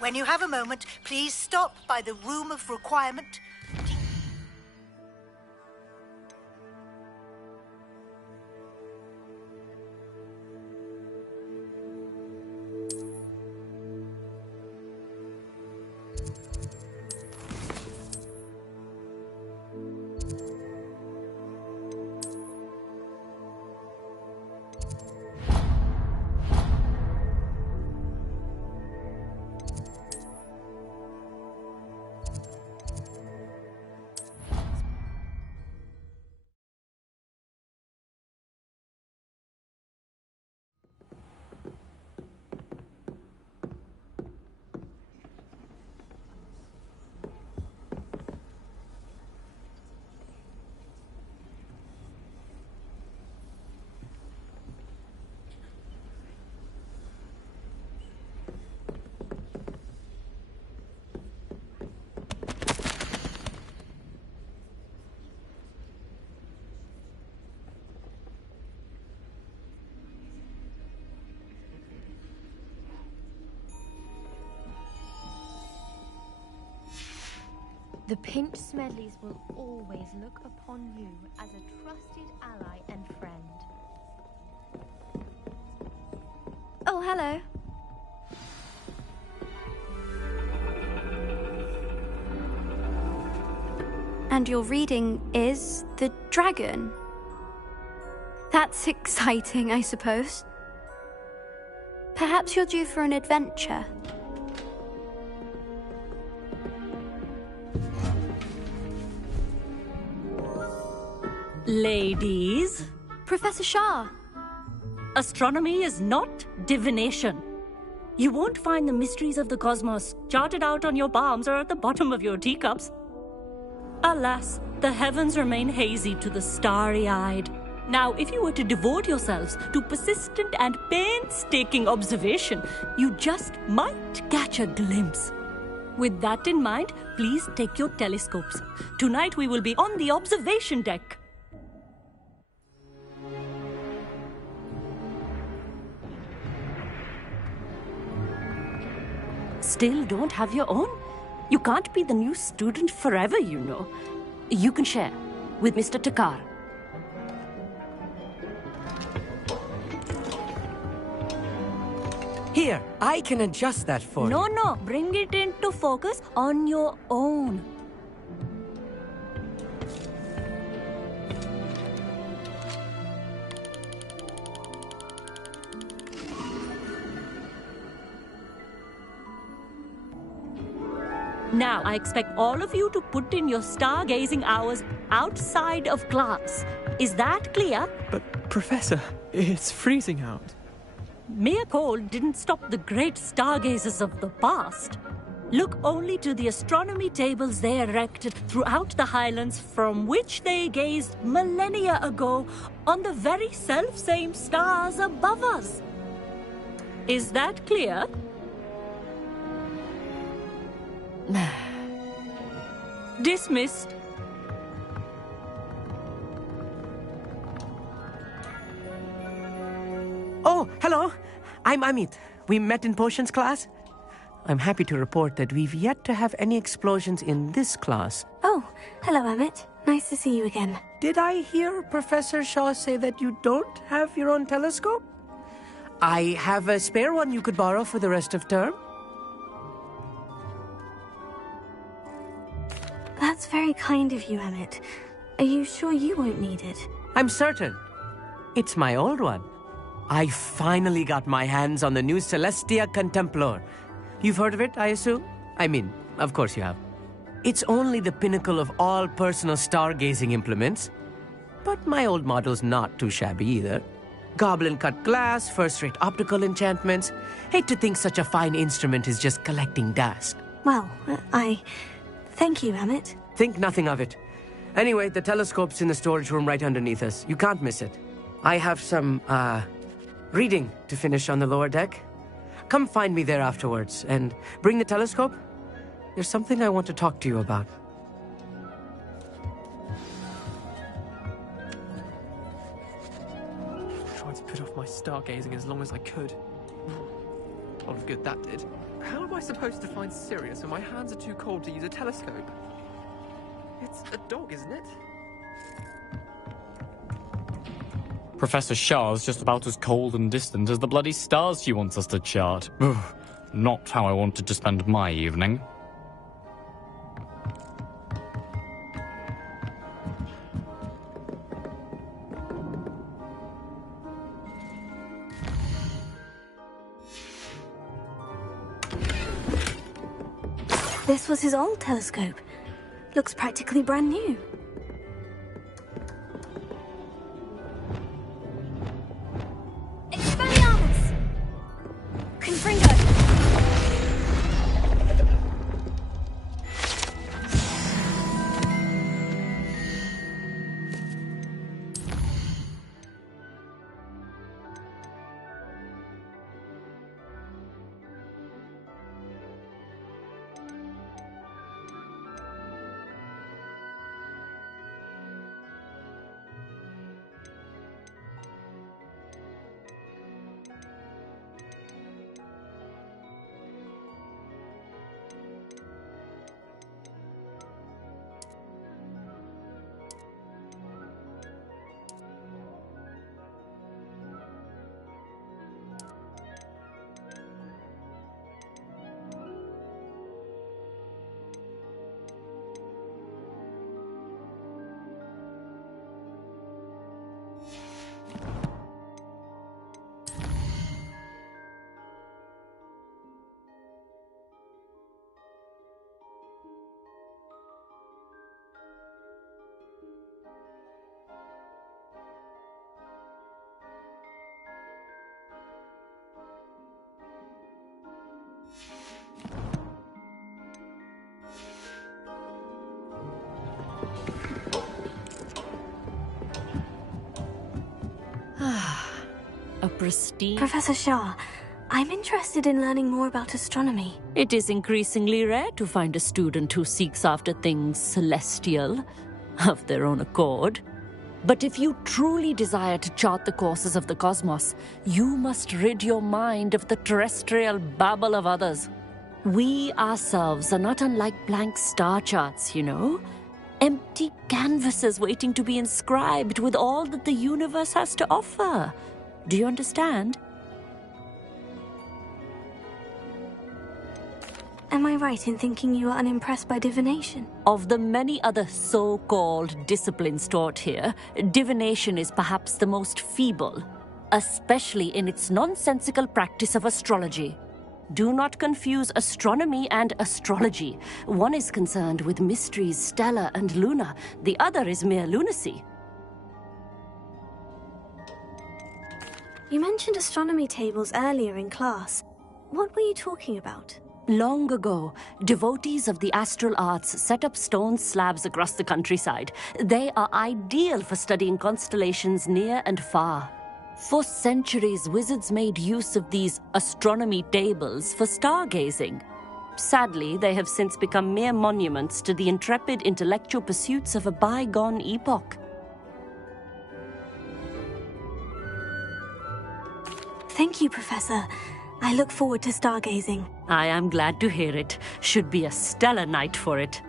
When you have a moment, please stop by the room of requirement. The Pinch Smedleys will always look upon you as a trusted ally and friend. Oh, hello. And your reading is The Dragon? That's exciting, I suppose. Perhaps you're due for an adventure. Ladies, Professor Shah. astronomy is not divination. You won't find the mysteries of the cosmos charted out on your palms or at the bottom of your teacups. Alas, the heavens remain hazy to the starry-eyed. Now, if you were to devote yourselves to persistent and painstaking observation, you just might catch a glimpse. With that in mind, please take your telescopes. Tonight we will be on the observation deck. Still don't have your own? You can't be the new student forever, you know. You can share with Mr. Takar. Here, I can adjust that for you. No, bring it into focus on your own. Now, I expect all of you to put in your stargazing hours outside of class. Is that clear? But, Professor, it's freezing out. Mere cold didn't stop the great stargazers of the past. Look only to the astronomy tables they erected throughout the highlands from which they gazed millennia ago on the very self-same stars above us. Is that clear? Dismissed. Oh, hello. I'm Amit. We met in potions class. I'm happy to report that we've yet to have any explosions in this class. Oh, hello, Amit. Nice to see you again. Did I hear Professor Shaw say that you don't have your own telescope? I have a spare one you could borrow for the rest of term. That's very kind of you, Amit. Are you sure you won't need it? I'm certain. It's my old one. I finally got my hands on the new Celestia Contemplar. You've heard of it, I assume? I mean, of course you have. It's only the pinnacle of all personal stargazing implements. But my old model's not too shabby either. Goblin-cut glass, first-rate optical enchantments. Hate to think such a fine instrument is just collecting dust. Well, thank you, Amit. Think nothing of it. Anyway, the telescope's in the storage room right underneath us. You can't miss it. I have some, reading to finish on the lower deck. Come find me there afterwards, and bring the telescope. There's something I want to talk to you about. I tried to put off my stargazing as long as I could. A lot of good that did. How am I supposed to find Sirius when my hands are too cold to use a telescope? It's a dog, isn't it? Professor Shah's just about as cold and distant as the bloody stars she wants us to chart. Ugh, not how I wanted to spend my evening. This was his old telescope. Looks practically brand new. Expelliarmus! Confringo! A pristine... Professor Shah, I'm interested in learning more about astronomy. It is increasingly rare to find a student who seeks after things celestial, of their own accord. But if you truly desire to chart the courses of the cosmos, you must rid your mind of the terrestrial babble of others. We ourselves are not unlike blank star charts, you know. Empty canvases waiting to be inscribed with all that the universe has to offer. Do you understand? Am I right in thinking you are unimpressed by divination? Of the many other so-called disciplines taught here, divination is perhaps the most feeble, especially in its nonsensical practice of astrology. Do not confuse astronomy and astrology. One is concerned with mysteries stellar and lunar, the other is mere lunacy. You mentioned astronomy tables earlier in class. What were you talking about? Long ago, devotees of the astral arts set up stone slabs across the countryside. They are ideal for studying constellations near and far. For centuries, wizards made use of these astronomy tables for stargazing. Sadly, they have since become mere monuments to the intrepid intellectual pursuits of a bygone epoch. Thank you, Professor. I look forward to stargazing. I am glad to hear it. Should be a stellar night for it.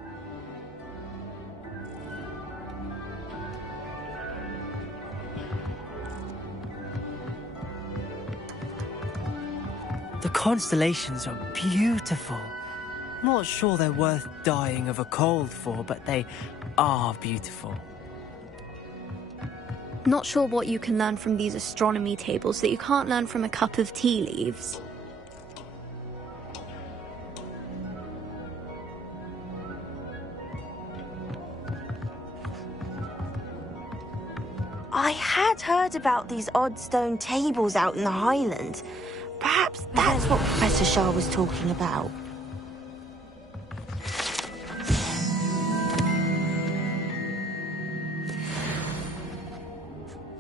The constellations are beautiful. Not sure they're worth dying of a cold for, but they are beautiful. Not sure what you can learn from these astronomy tables that you can't learn from a cup of tea leaves. I had heard about these odd stone tables out in the Highlands. Perhaps that's what Professor Shah was talking about.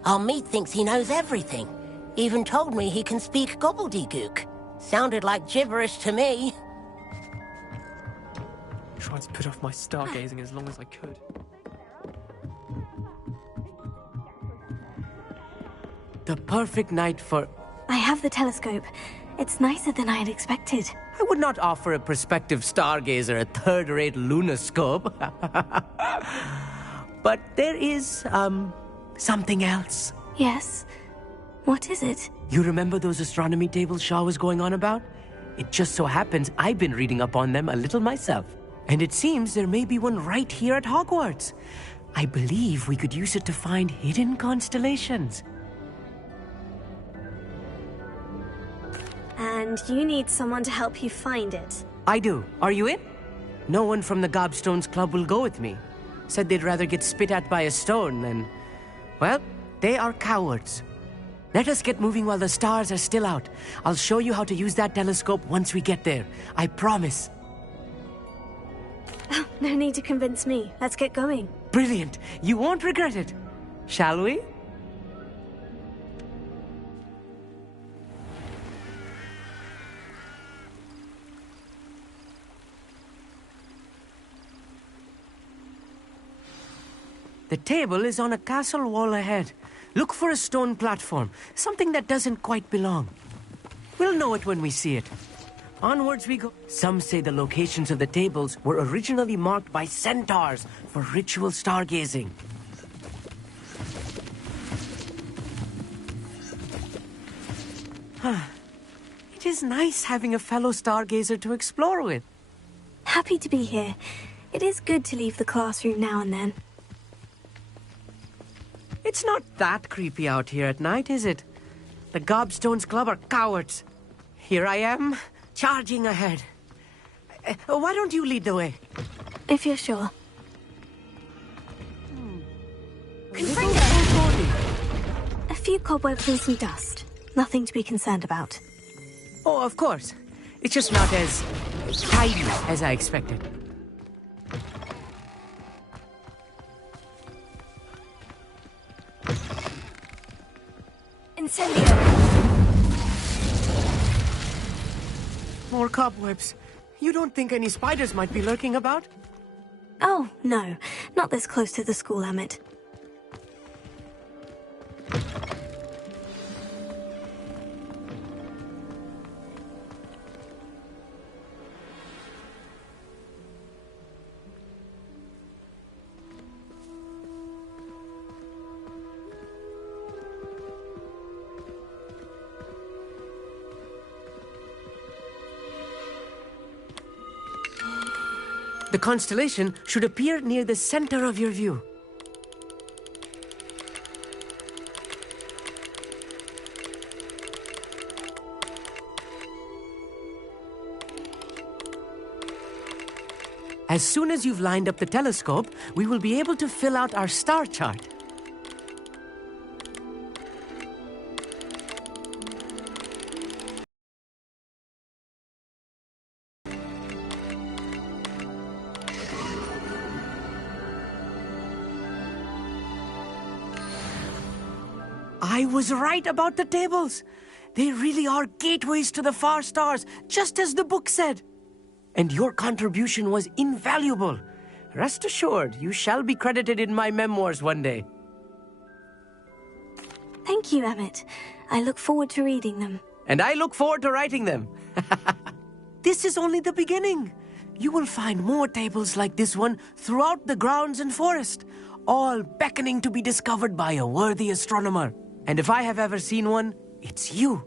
Our meat thinks he knows everything. Even told me he can speak gobbledygook. Sounded like gibberish to me. Tried to put off my stargazing as long as I could. The perfect night for... I have the telescope. It's nicer than I had expected. I would not offer a prospective stargazer a third-rate lunoscope. But there is, something else. Yes? What is it? You remember those astronomy tables Shaw was going on about? It just so happens I've been reading up on them a little myself. And it seems there may be one right here at Hogwarts. I believe we could use it to find hidden constellations. And you need someone to help you find it. I do. Are you in? No one from the Gobstones Club will go with me. Said they'd rather get spit at by a stone than... Well, they are cowards. Let us get moving while the stars are still out. I'll show you how to use that telescope once we get there. I promise. Oh, no need to convince me. Let's get going. Brilliant. You won't regret it. Shall we? The table is on a castle wall ahead. Look for a stone platform, something that doesn't quite belong. We'll know it when we see it. Onwards we go. Some say the locations of the tables were originally marked by centaurs for ritual stargazing. It is nice having a fellow stargazer to explore with. Happy to be here. It is good to leave the classroom now and then. It's not that creepy out here at night, is it? The Gobstones Club are cowards. Here I am, charging ahead. Why don't you lead the way? If you're sure. A few cobwebs and some dust. Nothing to be concerned about. Oh, of course. It's just not as tidy as I expected. Incendio! More cobwebs. You don't think any spiders might be lurking about? Oh, no. Not this close to the school, Emmett. The constellation should appear near the center of your view. As soon as you've lined up the telescope, we will be able to fill out our star chart. I was right about the tables. They really are gateways to the far stars, just as the book said. And your contribution was invaluable. Rest assured, you shall be credited in my memoirs one day. Thank you, Emmett. I look forward to reading them. And I look forward to writing them. This is only the beginning. You will find more tables like this one throughout the grounds and forest, all beckoning to be discovered by a worthy astronomer. And if I have ever seen one, it's you.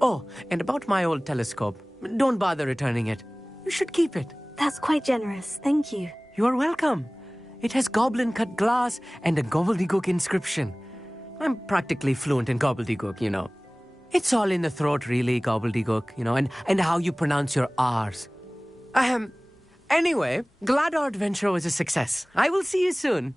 Oh, and about my old telescope. Don't bother returning it. You should keep it. That's quite generous. Thank you. You are welcome. It has goblin-cut glass and a gobbledygook inscription. I'm practically fluent in gobbledygook, you know. It's all in the throat, really, gobbledygook, you know, and how you pronounce your R's. Anyway, glad our adventure was a success. I will see you soon.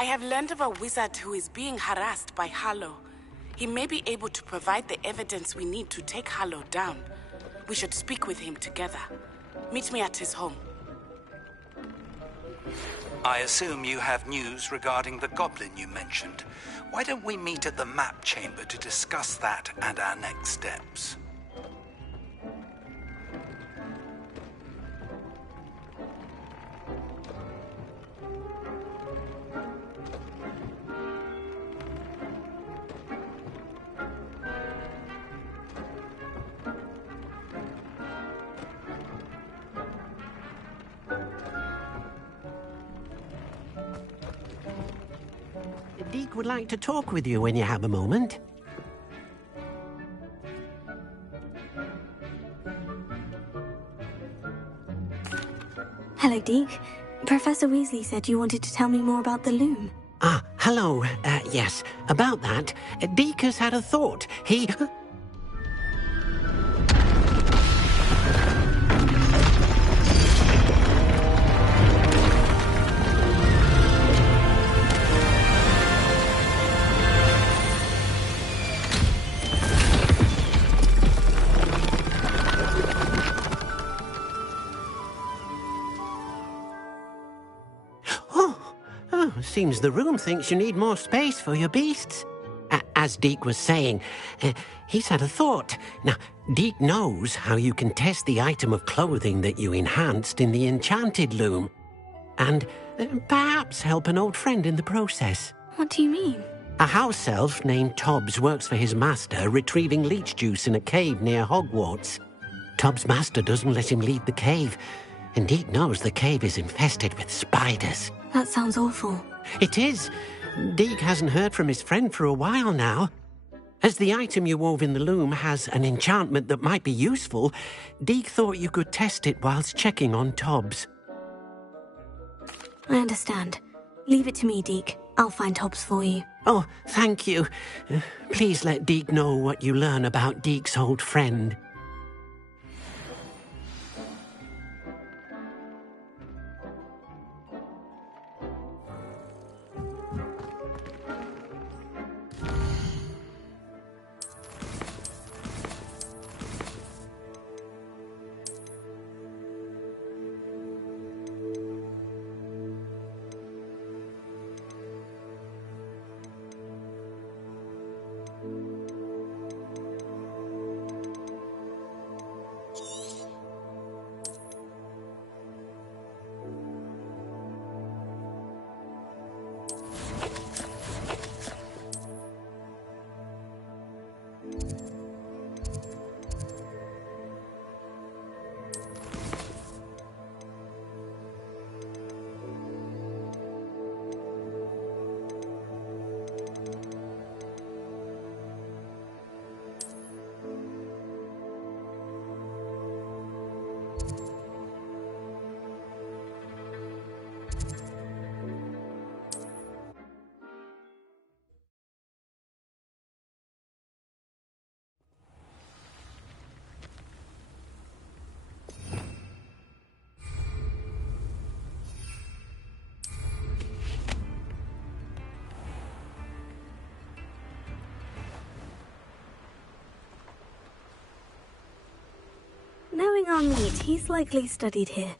I have learned of a wizard who is being harassed by Harlow. He may be able to provide the evidence we need to take Harlow down. We should speak with him together. Meet me at his home. I assume you have news regarding the goblin you mentioned. Why don't we meet at the map chamber to discuss that and our next steps? Deke would like to talk with you when you have a moment. Hello, Deke. Professor Weasley said you wanted to tell me more about the loom. Ah, hello. Yes, about that. Deke has had a thought. He... Seems the room thinks you need more space for your beasts. As Deke was saying, he's had a thought. Now, Deke knows how you can test the item of clothing that you enhanced in the enchanted loom. And perhaps help an old friend in the process. What do you mean? A house elf named Tobbs works for his master, retrieving leech juice in a cave near Hogwarts. Tobbs' master doesn't let him leave the cave, and Deke knows the cave is infested with spiders. That sounds awful. It is. Deke hasn't heard from his friend for a while now. As the item you wove in the loom has an enchantment that might be useful, Deke thought you could test it whilst checking on Tobbs. I understand. Leave it to me, Deke. I'll find Tobbs for you. Oh, thank you. Please let Deke know what you learn about Deke's old friend. Knowing our meat, he's likely studied here.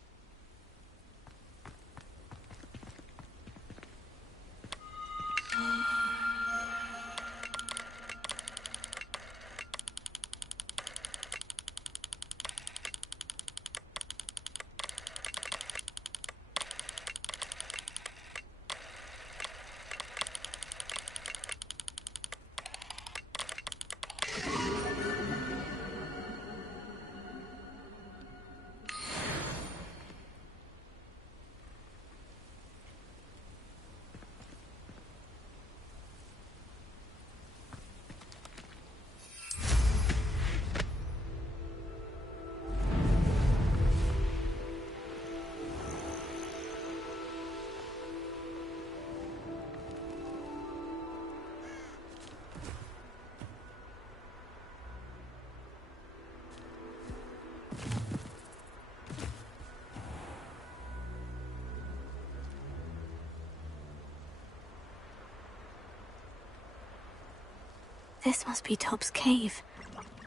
This must be Tob's cave.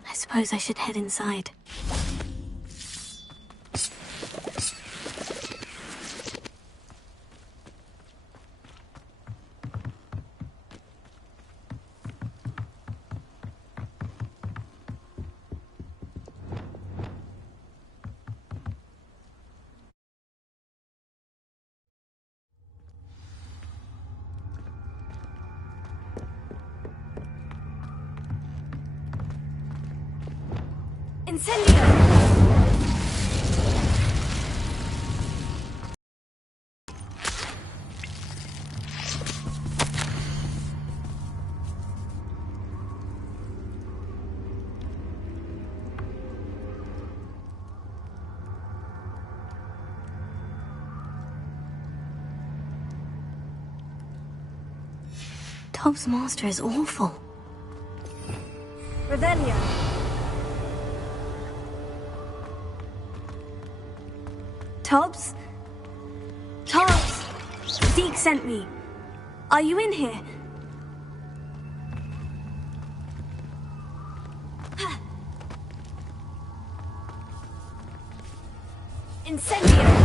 I suppose I should head inside. Incendio! Tob's master is awful. Revelio. Tobbs? Tobbs! Deke sent me. Are you in here? Incendio!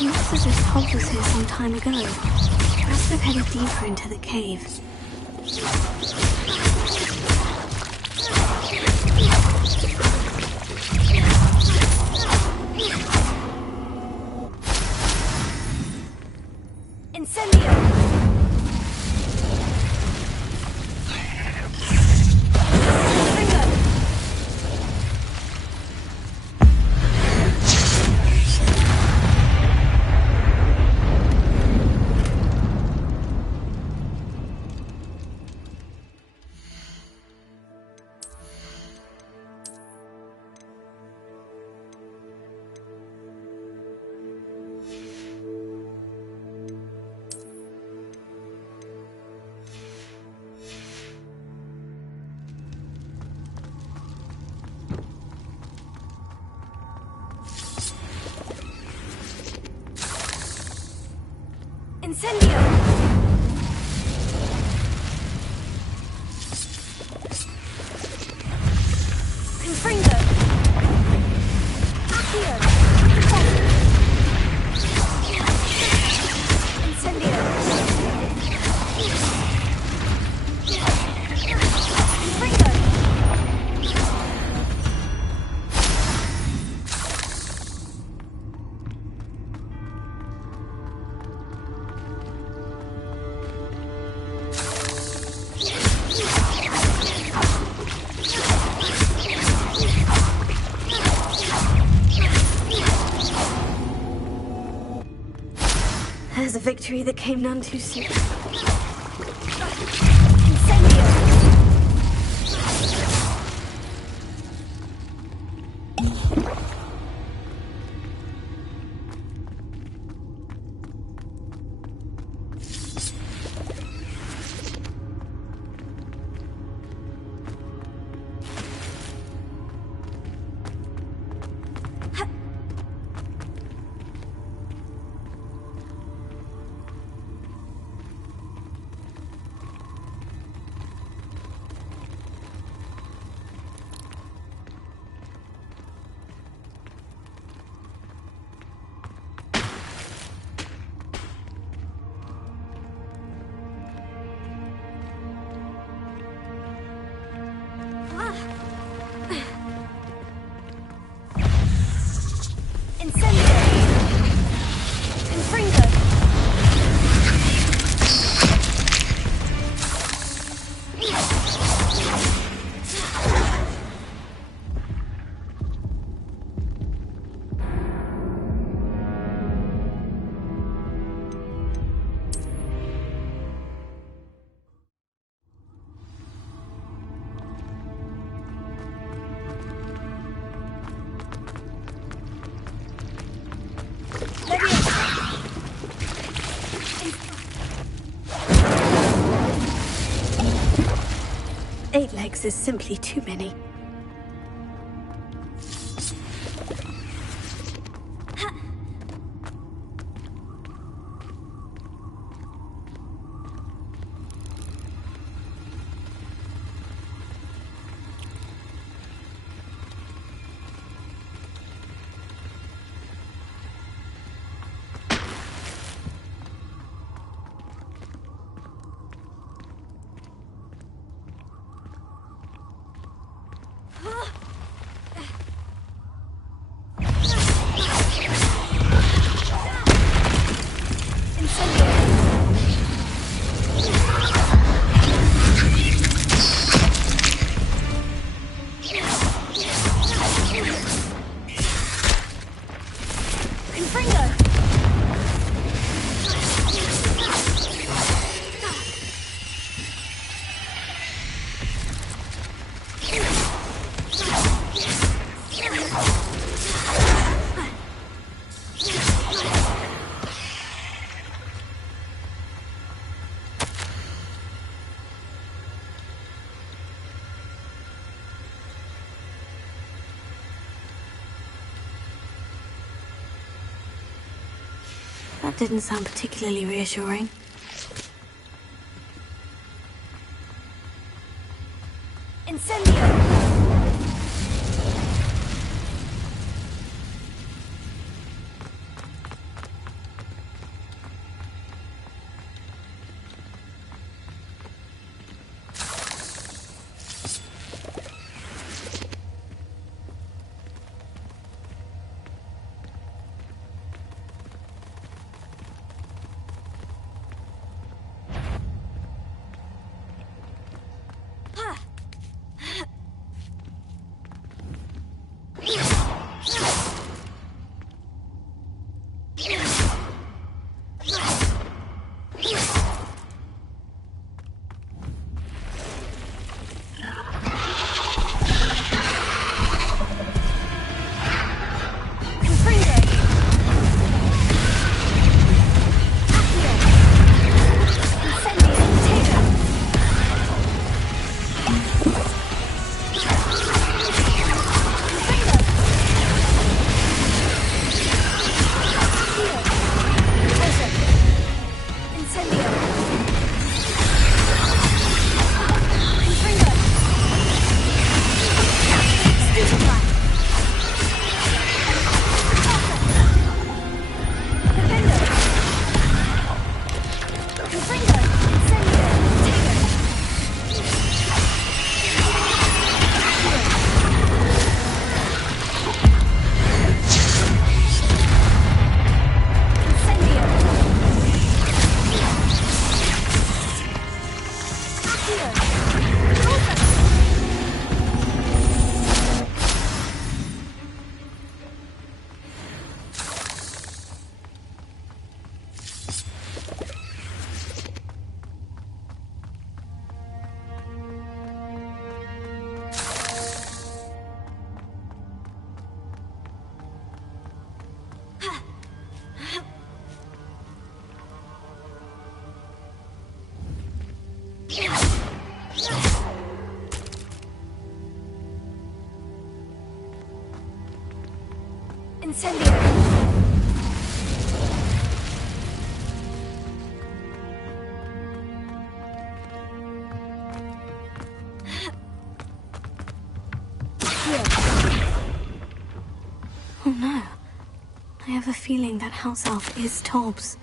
Looks as if Tob was here some time ago. Must have headed deeper into the cave. Incendio! Incendio! Confringo! Accio! Incendio! Confringo! a victory that came none too soon. Eight legs is simply too many. That didn't sound particularly reassuring. Incendio! Incendio! Oh no. I have a feeling that house elf is Tobbs.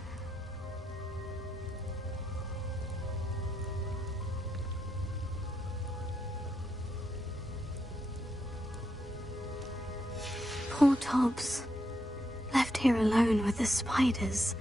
Poor Tobbs. Left here alone with the spiders.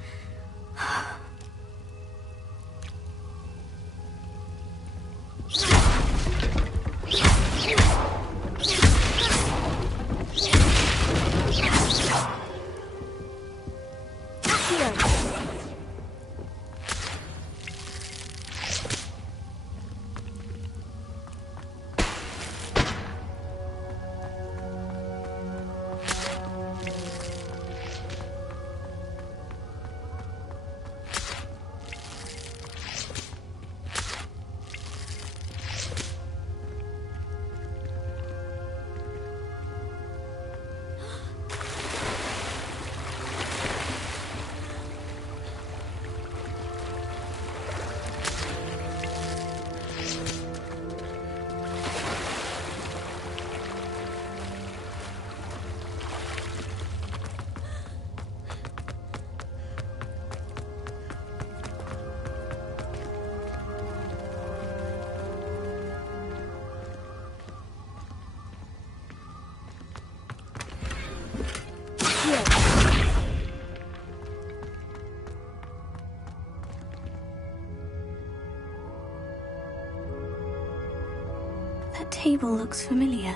That table looks familiar.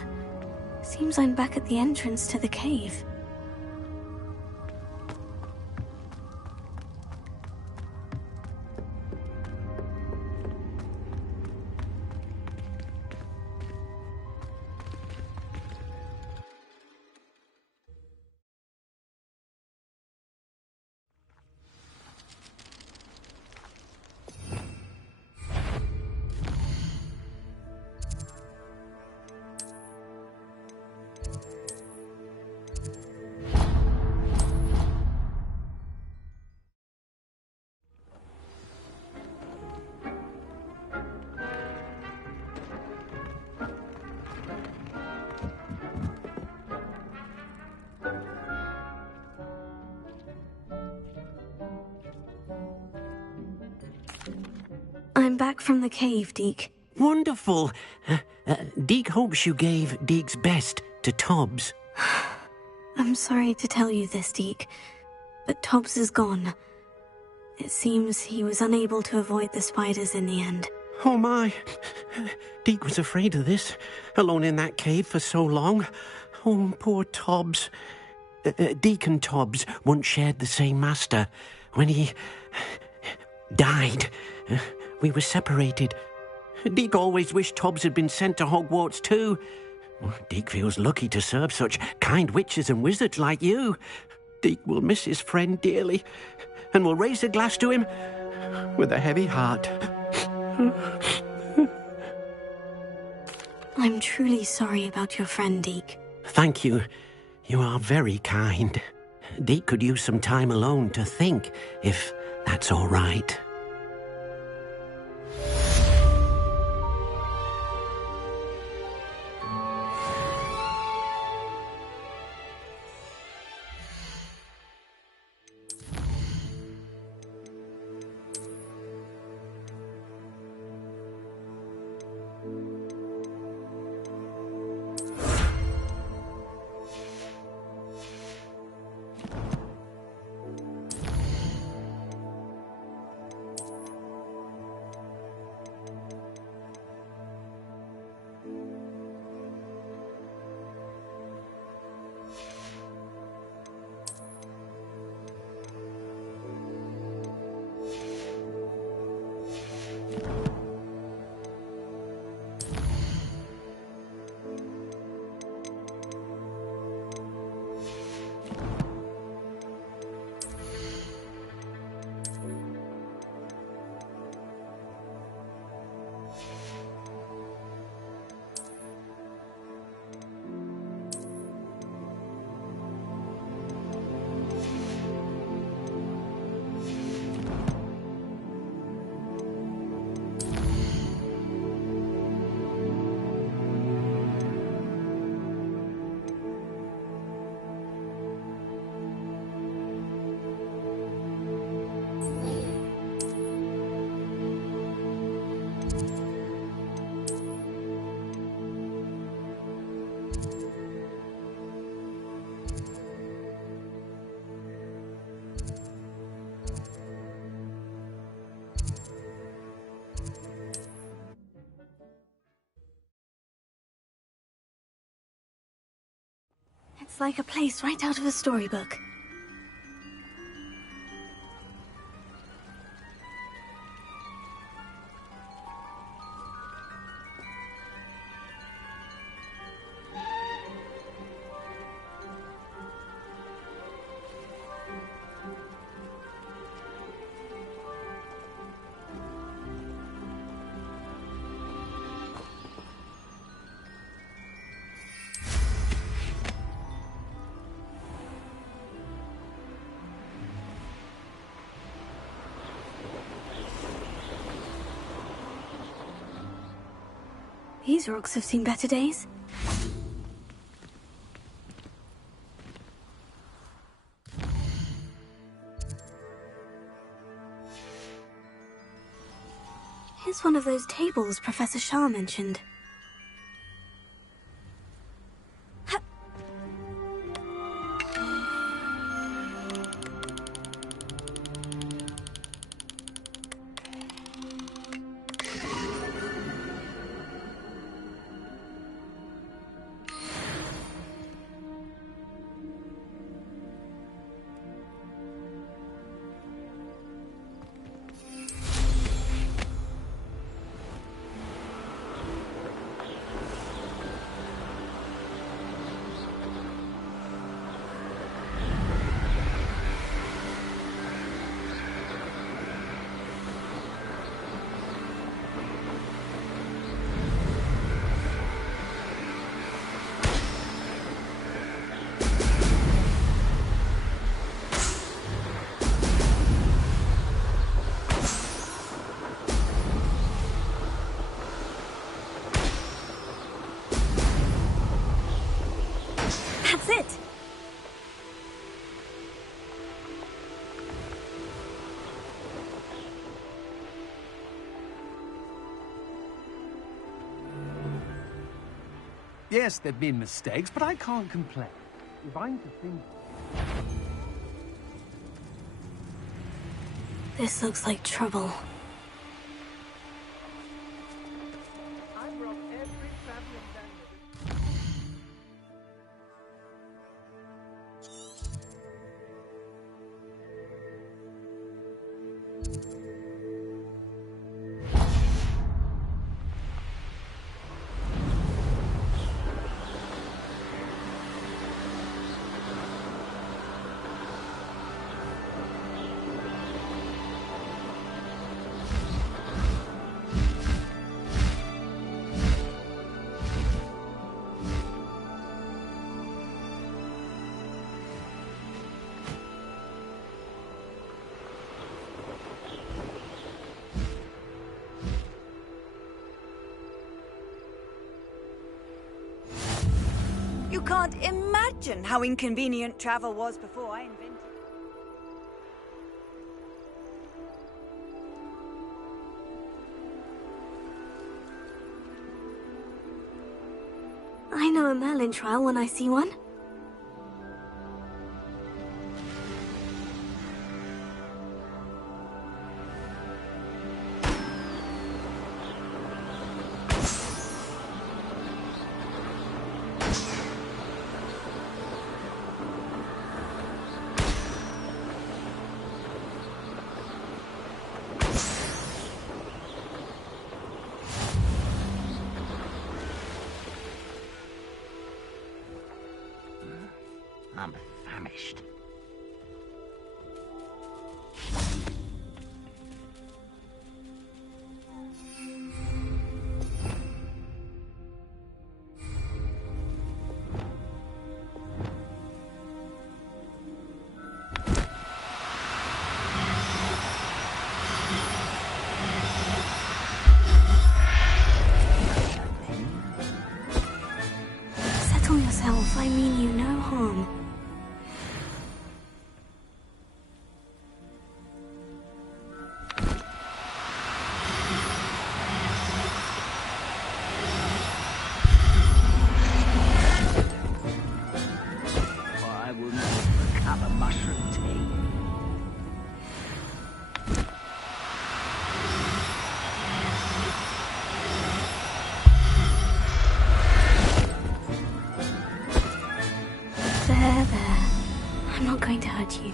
Seems I'm back at the entrance to the cave. I'm back from the cave, Deke. Wonderful. Deke hopes you gave Deke's best to Tobbs. I'm sorry to tell you this, Deke, but Tobbs is gone. It seems he was unable to avoid the spiders in the end. Oh my. Deke was afraid of this, alone in that cave for so long. Oh, poor Tobbs. Deke and Tobbs once shared the same master. When he died, we were separated. Deke always wished Tobbs had been sent to Hogwarts too. Deke feels lucky to serve such kind witches and wizards like you. Deke will miss his friend dearly, and will raise a glass to him with a heavy heart. I'm truly sorry about your friend, Deke. Thank you. You are very kind. Deke could use some time alone to think, if that's all right. It's like a place right out of a storybook. These rocks have seen better days. Here's one of those tables Professor Shah mentioned. That's it! Yes, there've been mistakes, but I can't complain. If I'm to think... This looks like trouble. You can't imagine how inconvenient travel was before I invented it. I know a Merlin trial when I see one. I'm famished. Settle yourself. I mean you no harm. There. I'm not going to hurt you.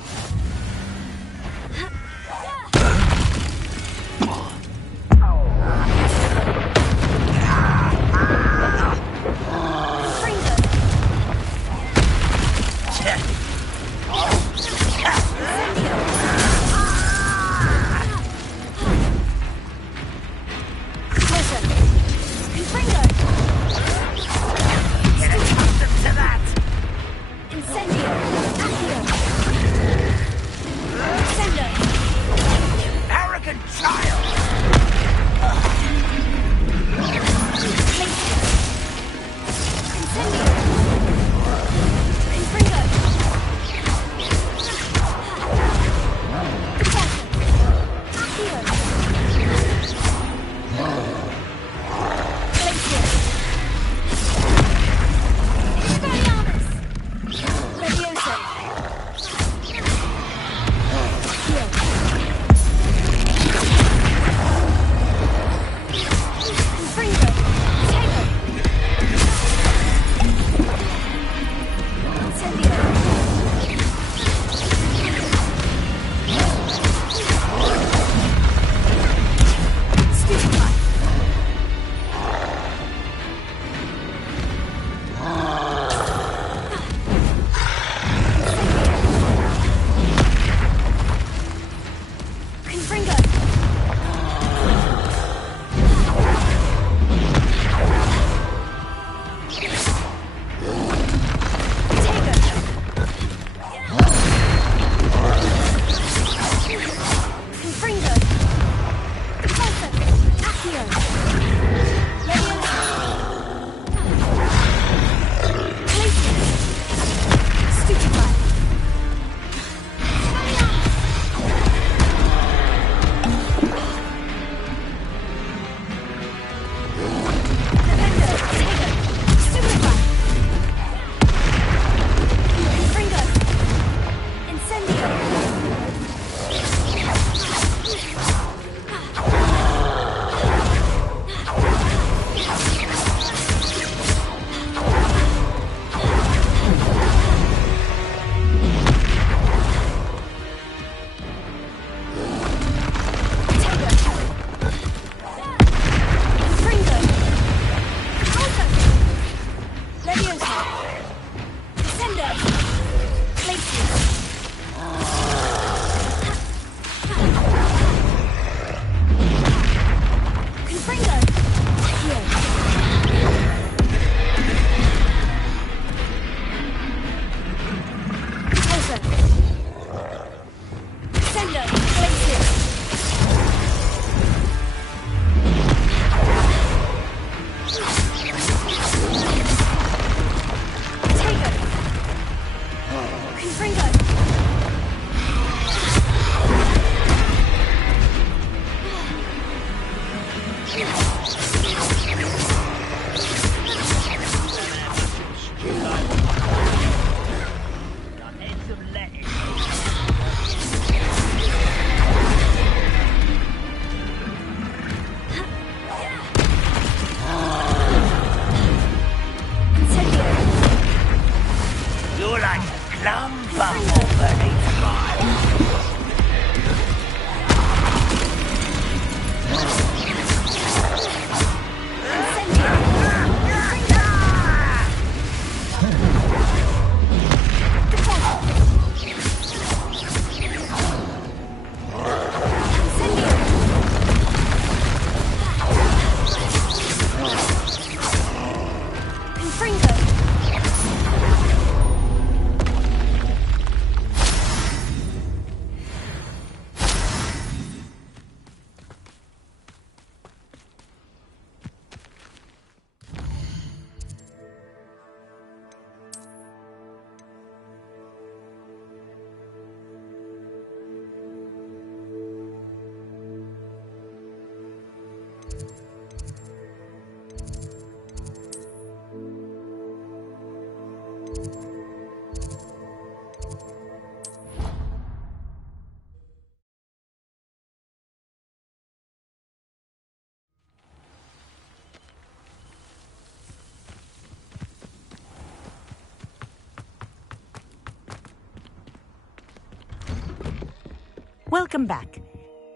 welcome back.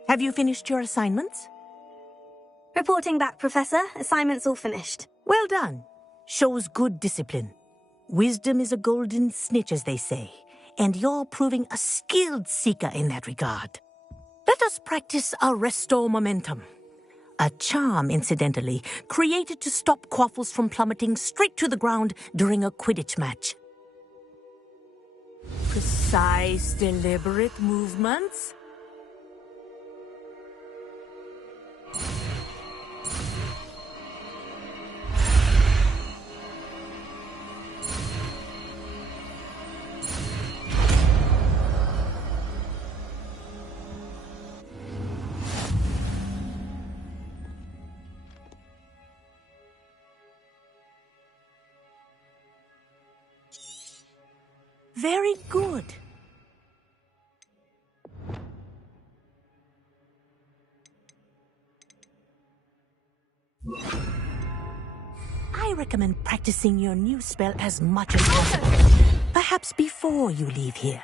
Have you finished your assignments? Reporting back, Professor. Assignment's all finished. Well done. Shows good discipline. Wisdom is a golden snitch, as they say, and you're proving a skilled seeker in that regard. Let us practice our Restore Momentum. A charm, incidentally, created to stop quaffles from plummeting straight to the ground during a Quidditch match. Precise, deliberate movements. Very good. I recommend practicing your new spell as much as possible. Perhaps before you leave here.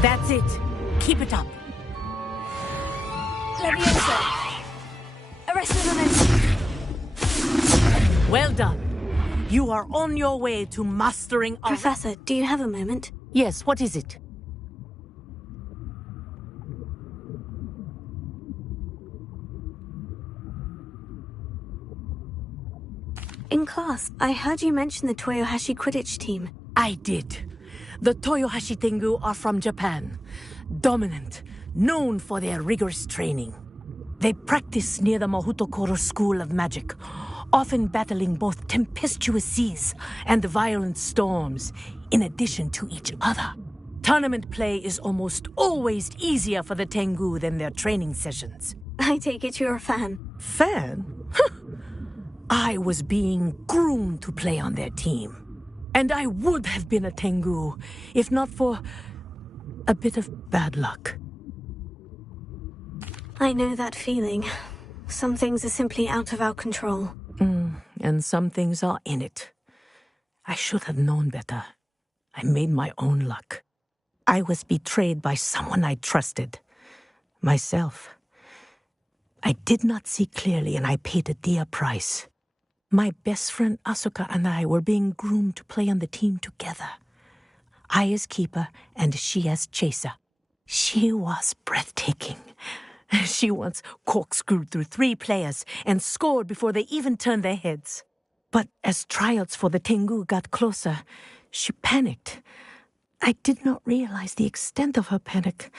That's it. Keep it up. Leviosa. Arrested momentum. Well done. You are on your way to mastering our... Professor, do you have a moment? Yes, what is it? In class, I heard you mention the Toyohashi Quidditch team. I did. The Toyohashi Tengu are from Japan. Dominant, known for their rigorous training. They practice near the Mahutokoro School of Magic, often battling both tempestuous seas and violent storms, in addition to each other. Tournament play is almost always easier for the Tengu than their training sessions. I take it you're a fan. Fan? I was being groomed to play on their team. And I would have been a Tengu, if not for a bit of bad luck. I know that feeling. Some things are simply out of our control. And some things are in it. I should have known better. I made my own luck. I was betrayed by someone I trusted. Myself. I did not see clearly, and I paid a dear price. My best friend Asuka and I were being groomed to play on the team together. I as keeper, and she as chaser. She was breathtaking. She once corkscrewed through 3 players and scored before they even turned their heads. But as tryouts for the Tengu got closer, she panicked. I did not realize the extent of her panic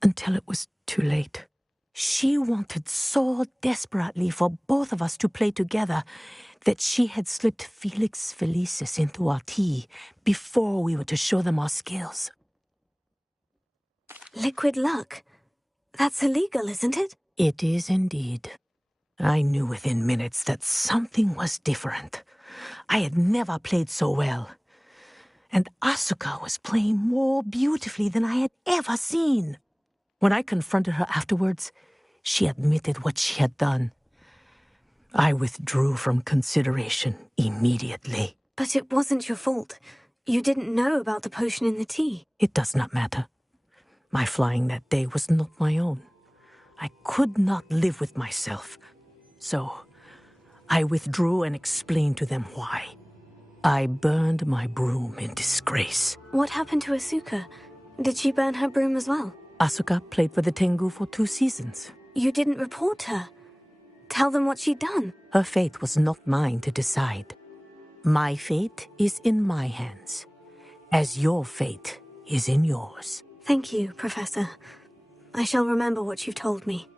until it was too late. She wanted so desperately for both of us to play together that she had slipped Felix Felicis into our tea before we were to show them our skills. Liquid luck? That's illegal, isn't it? It is indeed. I knew within minutes that something was different. I had never played so well. And Asuka was playing more beautifully than I had ever seen. When I confronted her afterwards, she admitted what she had done. I withdrew from consideration immediately. But it wasn't your fault. You didn't know about the potion in the tea. It does not matter. My flying that day was not my own. I could not live with myself. So, I withdrew and explained to them why. I burned my broom in disgrace. What happened to Asuka? Did she burn her broom as well? Asuka played for the Tengu for 2 seasons. You didn't report her. Tell them what she'd done. Her fate was not mine to decide. My fate is in my hands, as your fate is in yours. Thank you, Professor. I shall remember what you've told me.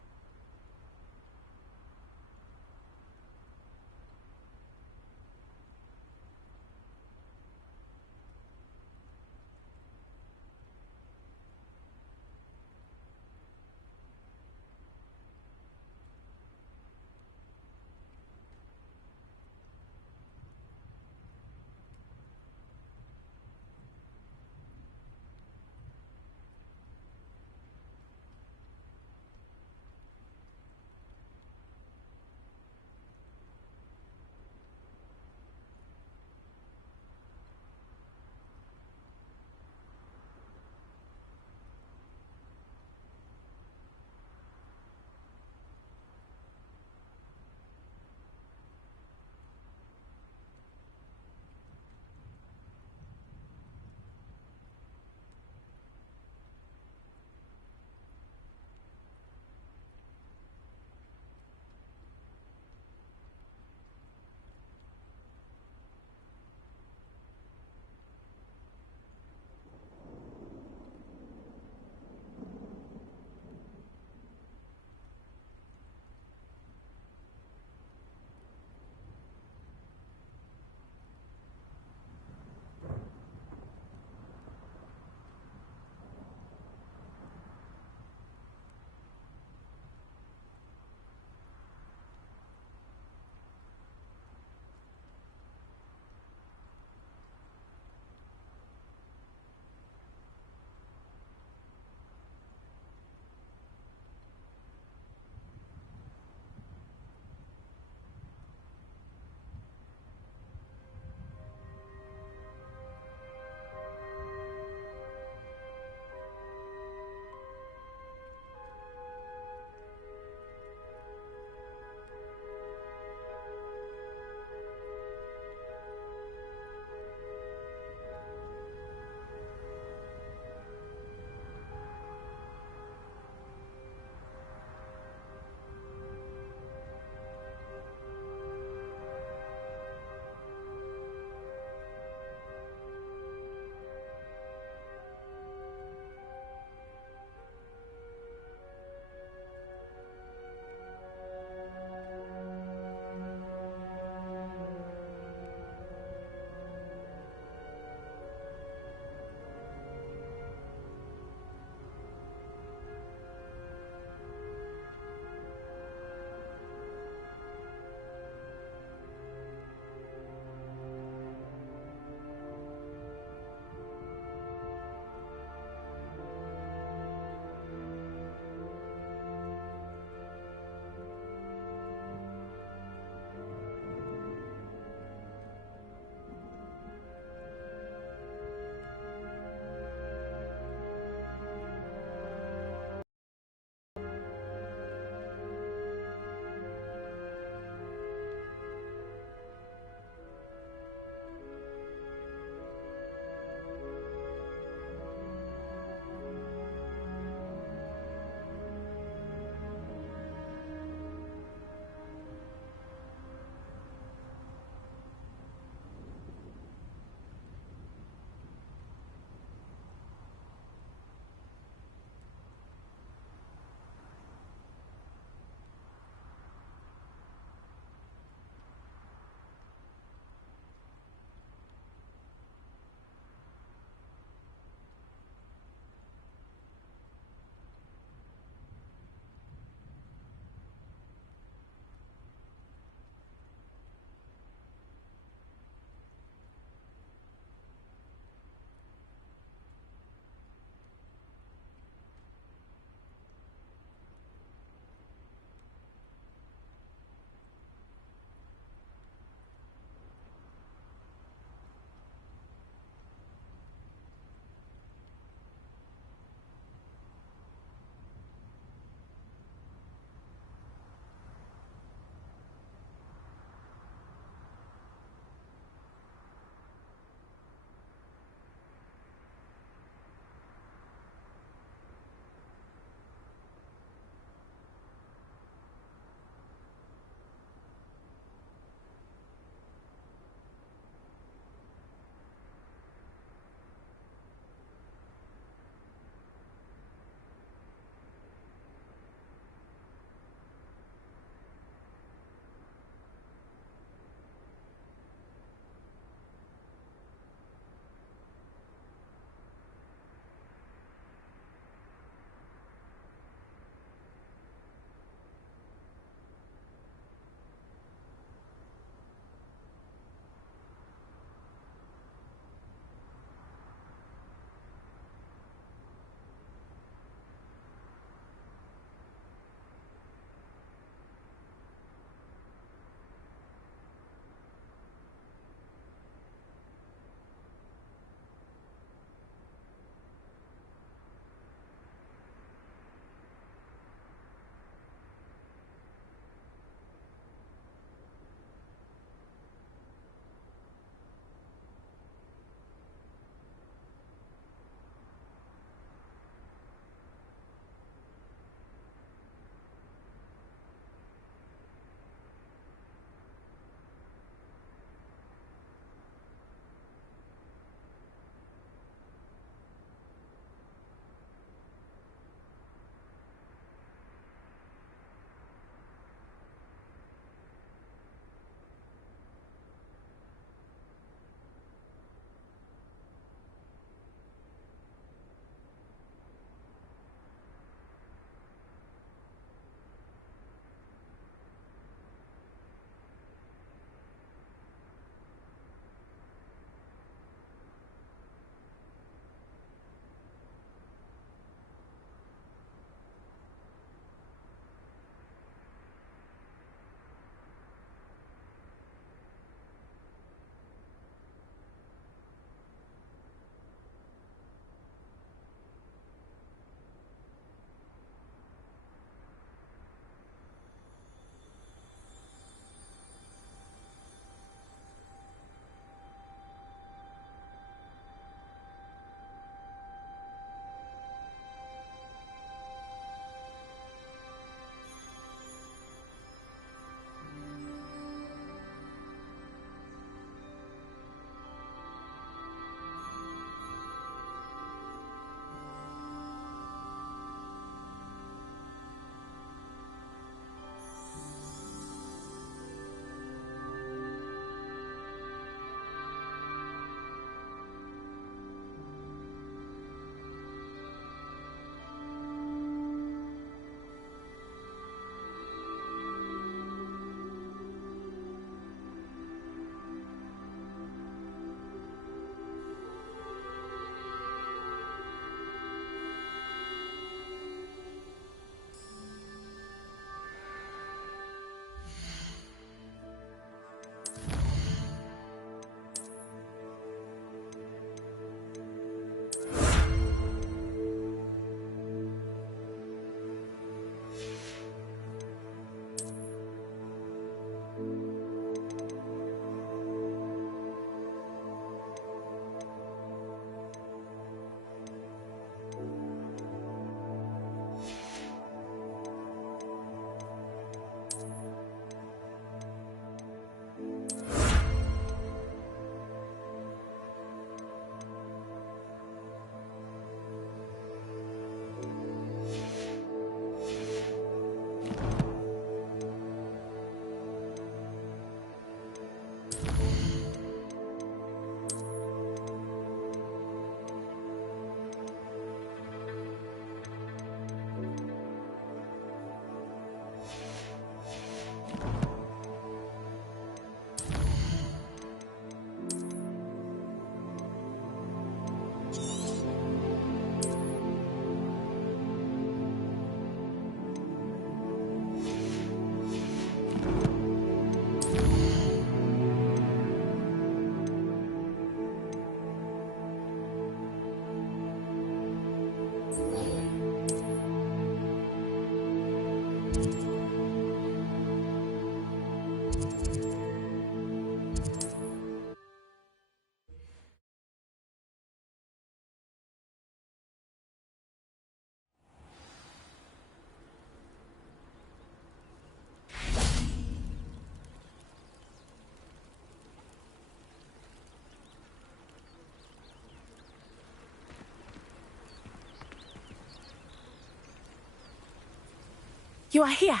You are here.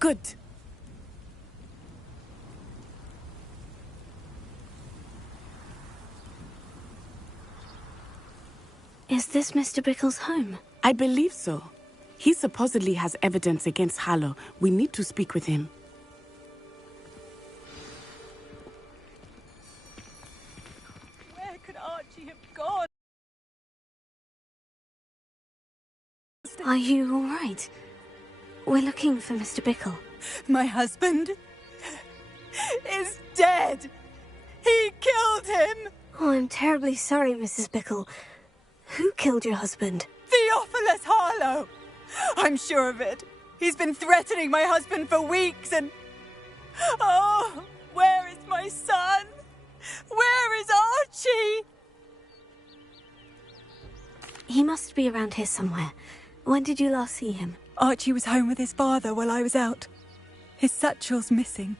Good. Is this Mr. Bickle's home? I believe so. He supposedly has evidence against Harlow. We need to speak with him. Where could Archie have gone? Are you all right? We're looking for Mr. Bickle. My husband is dead. He killed him. Oh, I'm terribly sorry, Mrs. Bickle. Who killed your husband? Theophilus Harlow. I'm sure of it. He's been threatening my husband for weeks and... Oh, where is my son? Where is Archie? He must be around here somewhere. When did you last see him? Archie was home with his father while I was out. His satchel's missing.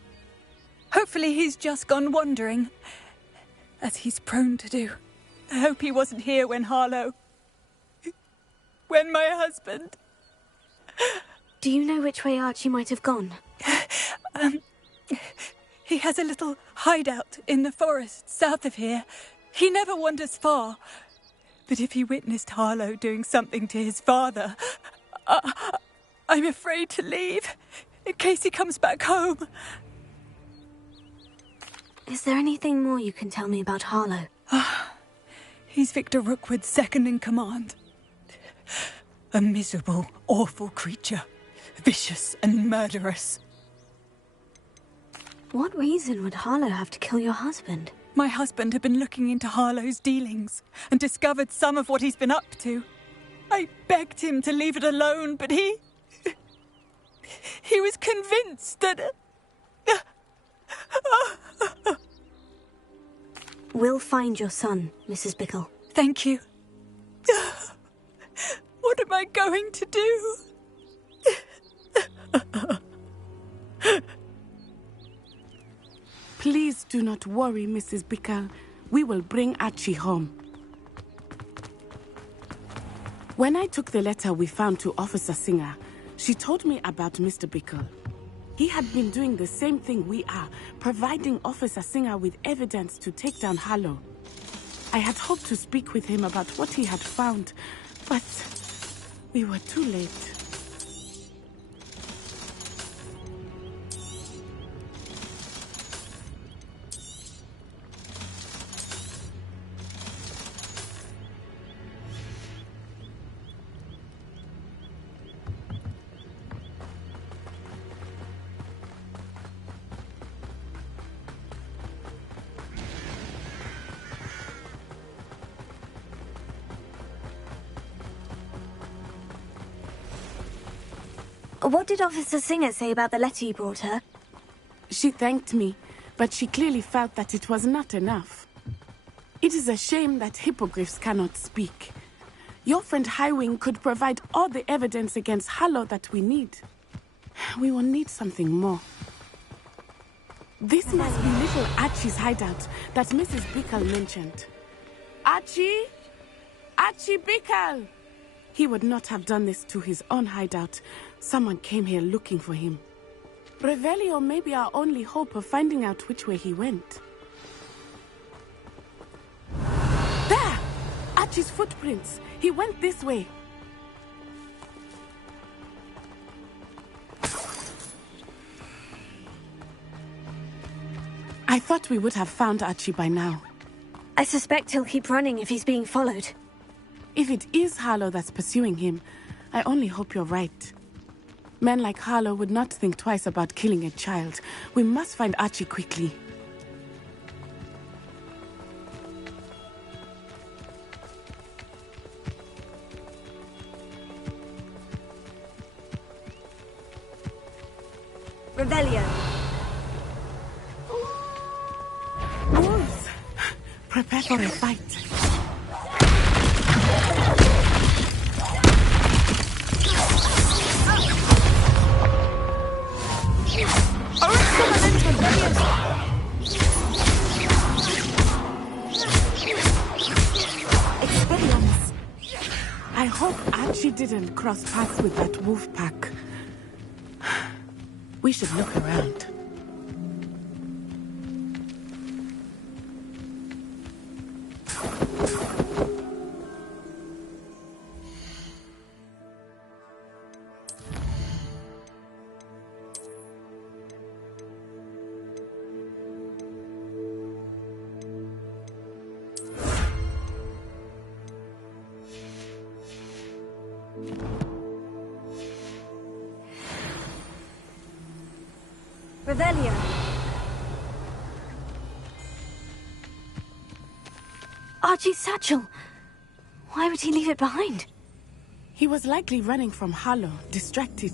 Hopefully he's just gone wandering, as he's prone to do. I hope he wasn't here when Harlow... when my husband... Do you know which way Archie might have gone? He has a little hideout in the forest south of here. He never wanders far. But if he witnessed Harlow doing something to his father, I'm afraid to leave, in case he comes back home. Is there anything more you can tell me about Harlow? He's Victor Rookwood's second in command. A miserable, awful creature. Vicious and murderous. What reason would Harlow have to kill your husband? My husband had been looking into Harlow's dealings and discovered some of what he's been up to. I begged him to leave it alone, but he was convinced that... We'll find your son, Mrs. Bickle. Thank you. What am I going to do? Please do not worry, Mrs. Bickle. We will bring Archie home. When I took the letter we found to Officer Singer, she told me about Mr. Bickle. He had been doing the same thing we are, providing Officer Singer with evidence to take down Harlow. I had hoped to speak with him about what he had found, but we were too late. What did Officer Singer say about the letter you brought her? She thanked me, but she clearly felt that it was not enough. It is a shame that hippogriffs cannot speak. Your friend Highwing could provide all the evidence against Harlow that we need. We will need something more. This must be little Archie's hideout that Mrs. Bickle mentioned. Archie? Archie Bickle! He would not have done this to his own hideout. Someone came here looking for him. Revelio may be our only hope of finding out which way he went. There! Archie's footprints. He went this way. I thought we would have found Archie by now. I suspect he'll keep running if he's being followed. If it is Harlow that's pursuing him, I only hope you're right. Men like Harlow would not think twice about killing a child. We must find Archie quickly. Revelio. Wolves! Prepare for a fight. I hope Archie didn't cross paths with that wolf pack. We should look around. Revelio. Archie's satchel. Why would he leave it behind? He was likely running from Harlow, distracted.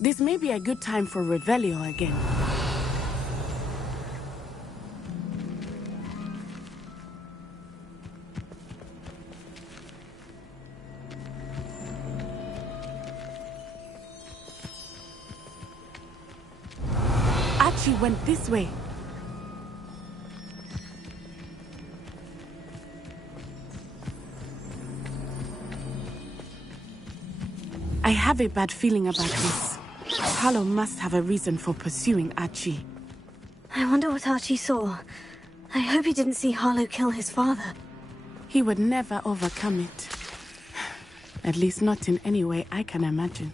This may be a good time for Revelio again. Archie went this way. I have a bad feeling about this. Harlow must have a reason for pursuing Archie. I wonder what Archie saw. I hope he didn't see Harlow kill his father. He would never overcome it. At least not in any way I can imagine.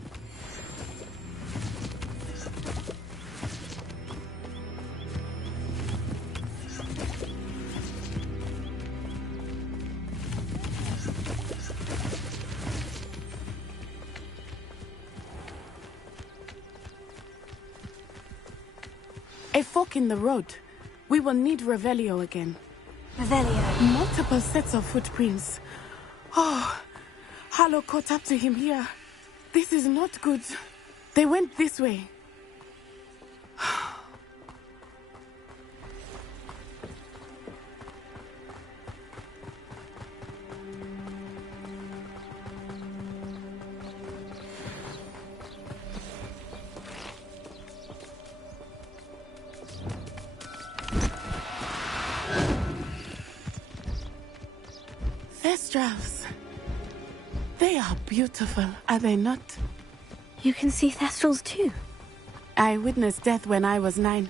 A fork in the road. We will need Revelio again. Revelio. Multiple sets of footprints. Oh, Harlow caught up to him here. This is not good. They went this way. Thestrals. They are beautiful, are they not? You can see Thestrals too. I witnessed death when I was 9.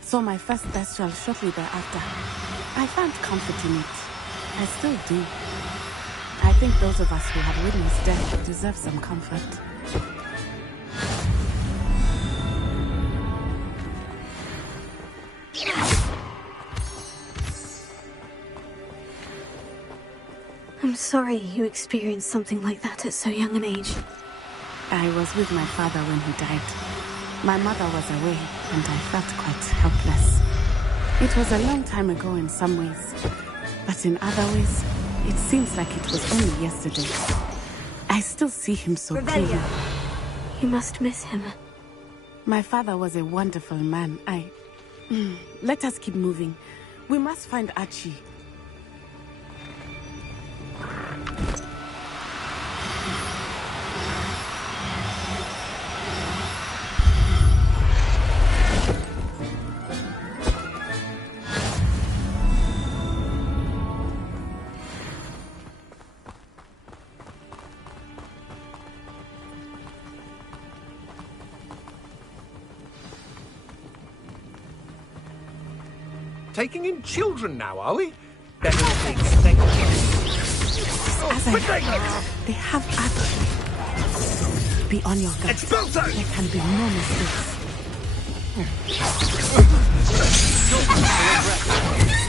Saw my first Thestral shortly thereafter. I found comfort in it. I still do. I think those of us who have witnessed death deserve some comfort. I'm sorry you experienced something like that at so young an age. I was with my father when he died. My mother was away, and I felt quite helpless. It was a long time ago in some ways, but in other ways, it seems like it was only yesterday. I still see him so clearly. You must miss him. My father was a wonderful man. Let us keep moving. We must find Archie. Taking in children now, are we? Better than expected. As they have Archie. Be on your guard. Expulso! There can be no mistakes.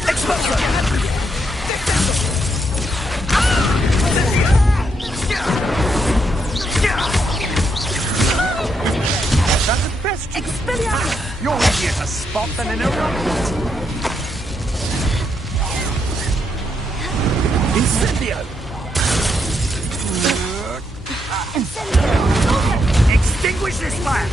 Expulso! That's the best. Expelliarmus! You're easier to spot than an irrelevant. Incendio! Extinguish this fire!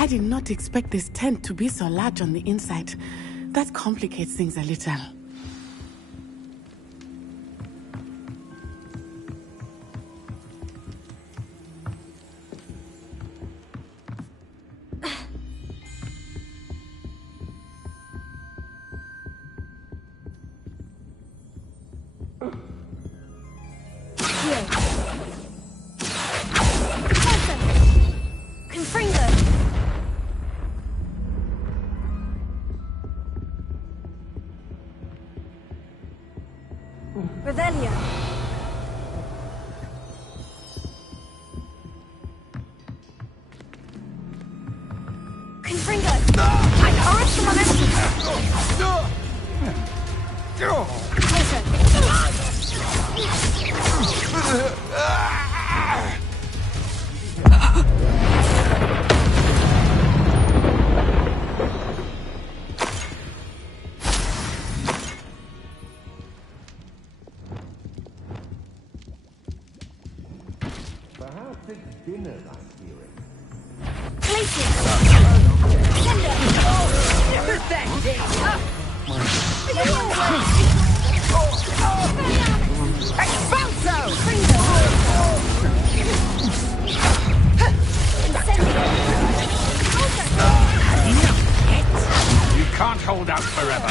I did not expect this tent to be so large on the inside. That complicates things a little. Revelio. Confringo. I harness the momentum. Perhaps it's dinner I'm hearing. You can't hold out forever.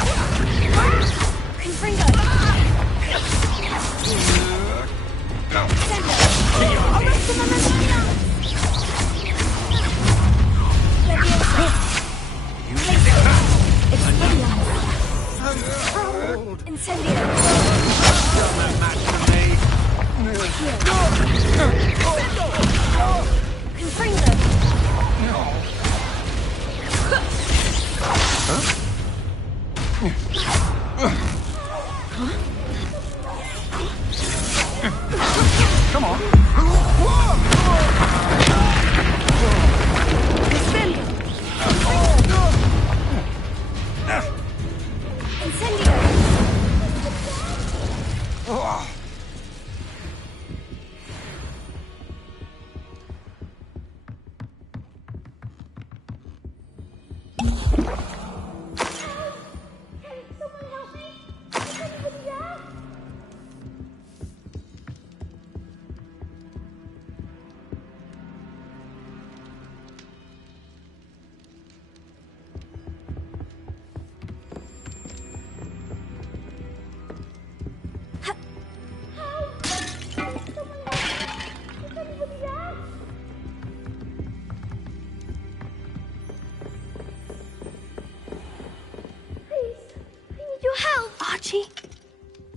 Come on.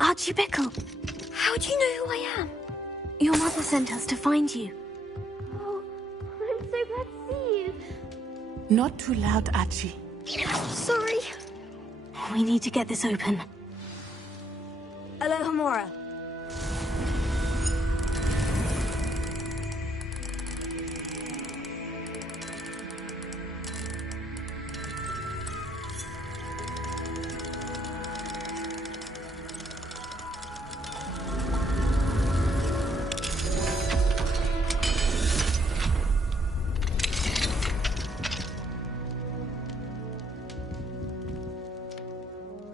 Archie Bickle. How do you know who I am? Your mother sent us to find you. Oh, I'm so glad to see you. Not too loud, Archie. Sorry. We need to get this open. Alohomora.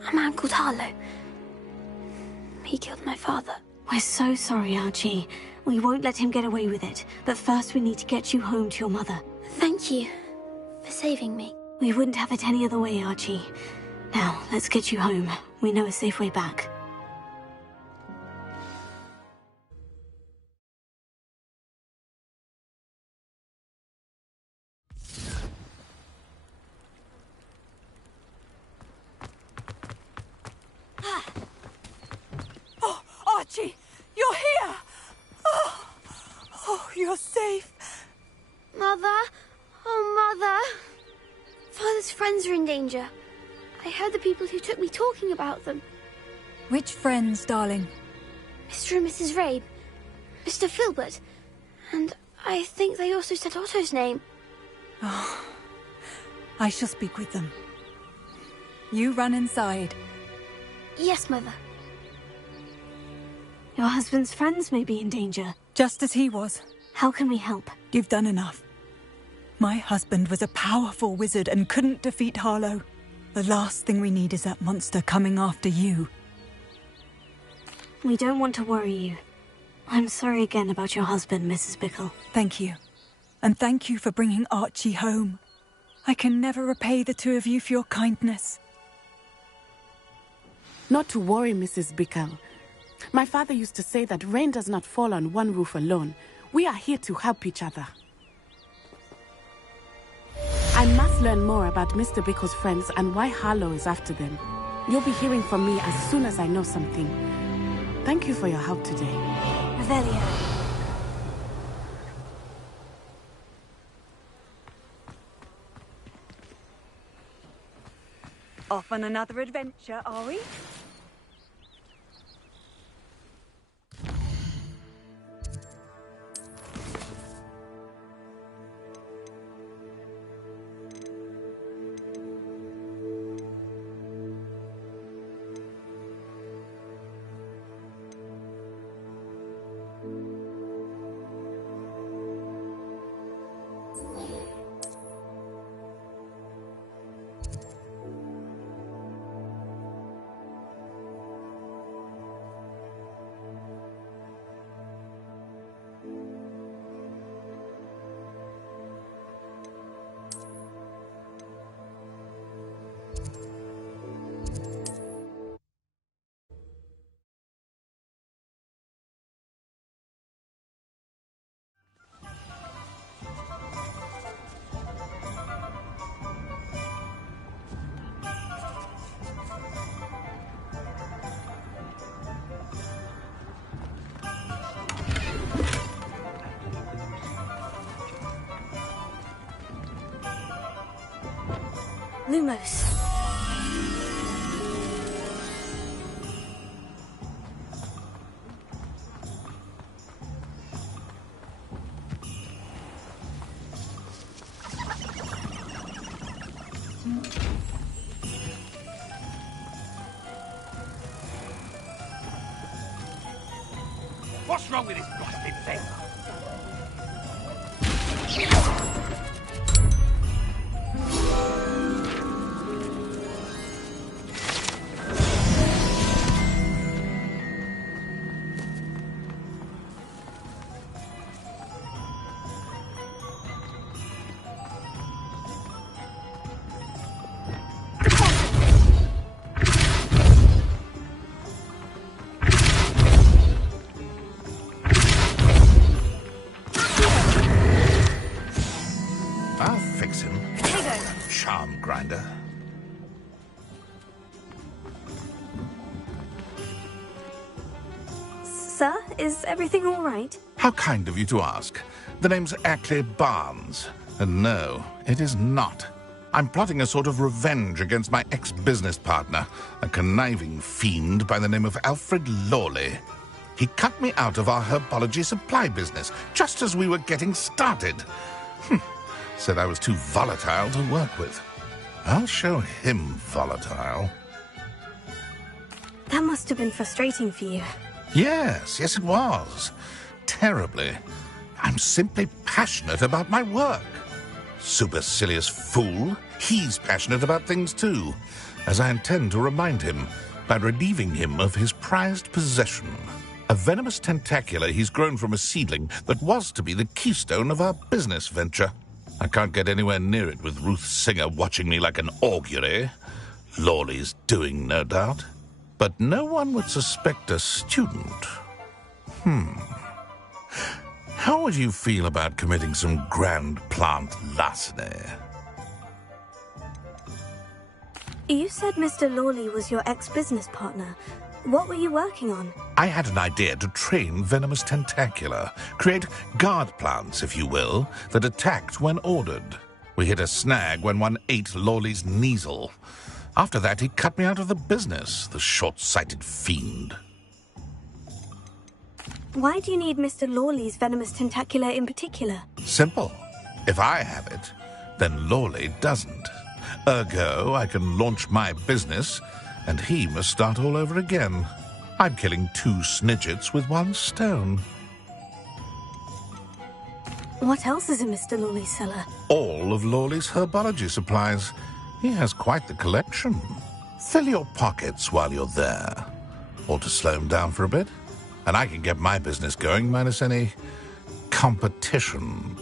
A man called Harlow. He killed my father. We're so sorry, Archie. We won't let him get away with it. But first we need to get you home to your mother. Thank you for saving me. We wouldn't have it any other way, Archie. Now, let's get you home. We know a safe way back. Oh, Archie! You're here! Oh, you're safe. Mother? Oh, Mother! Father's friends are in danger. I heard the people who took me talking about them. Which friends, darling? Mr. and Mrs. Rabe, Mr. Filbert, and I think they also said Otto's name. Oh, I shall speak with them. You run inside. Yes, Mother. Your husband's friends may be in danger. Just as he was. How can we help? You've done enough. My husband was a powerful wizard and couldn't defeat Harlow. The last thing we need is that monster coming after you. We don't want to worry you. I'm sorry again about your husband, Mrs. Bickle. Thank you. And thank you for bringing Archie home. I can never repay the two of you for your kindness. Not to worry, Mrs. Bickle. My father used to say that rain does not fall on one roof alone. We are here to help each other. I must learn more about Mr. Bickle's friends and why Harlow is after them. You'll be hearing from me as soon as I know something. Thank you for your help today. Revelio. Off on another adventure, are we? Lumos. What's wrong with this blasted thing? Sir, is everything all right? How kind of you to ask. The name's Ackley Barnes. And no, it is not. I'm plotting a sort of revenge against my ex-business partner, a conniving fiend by the name of Alfred Lawley. He cut me out of our herbology supply business, just as we were getting started. Said I was too volatile to work with. I'll show him volatile. That must have been frustrating for you. Yes, it was. Terribly. I'm simply passionate about my work. Supercilious fool. He's passionate about things too, as I intend to remind him by relieving him of his prized possession. A venomous tentacula he's grown from a seedling that was to be the keystone of our business venture. I can't get anywhere near it with Ruth Singer watching me like an augury. Lawley's doing, no doubt. But no one would suspect a student. How would you feel about committing some grand plant larceny? You said Mr. Lawley was your ex-business partner. What were you working on? I had an idea to train venomous tentacula, create guard plants, if you will, that attacked when ordered. We hit a snag when one ate Lawley's Kneasel. After that, he cut me out of the business, the short-sighted fiend. Why do you need Mr. Lawley's venomous tentacula in particular? Simple. If I have it, then Lawley doesn't. Ergo, I can launch my business, and he must start all over again. I'm killing two snidgets with one stone. What else is in Mr. Lawley's cellar? All of Lawley's herbology supplies. He has quite the collection. Fill your pockets while you're there. Or to slow him down for a bit. And I can get my business going minus any competition.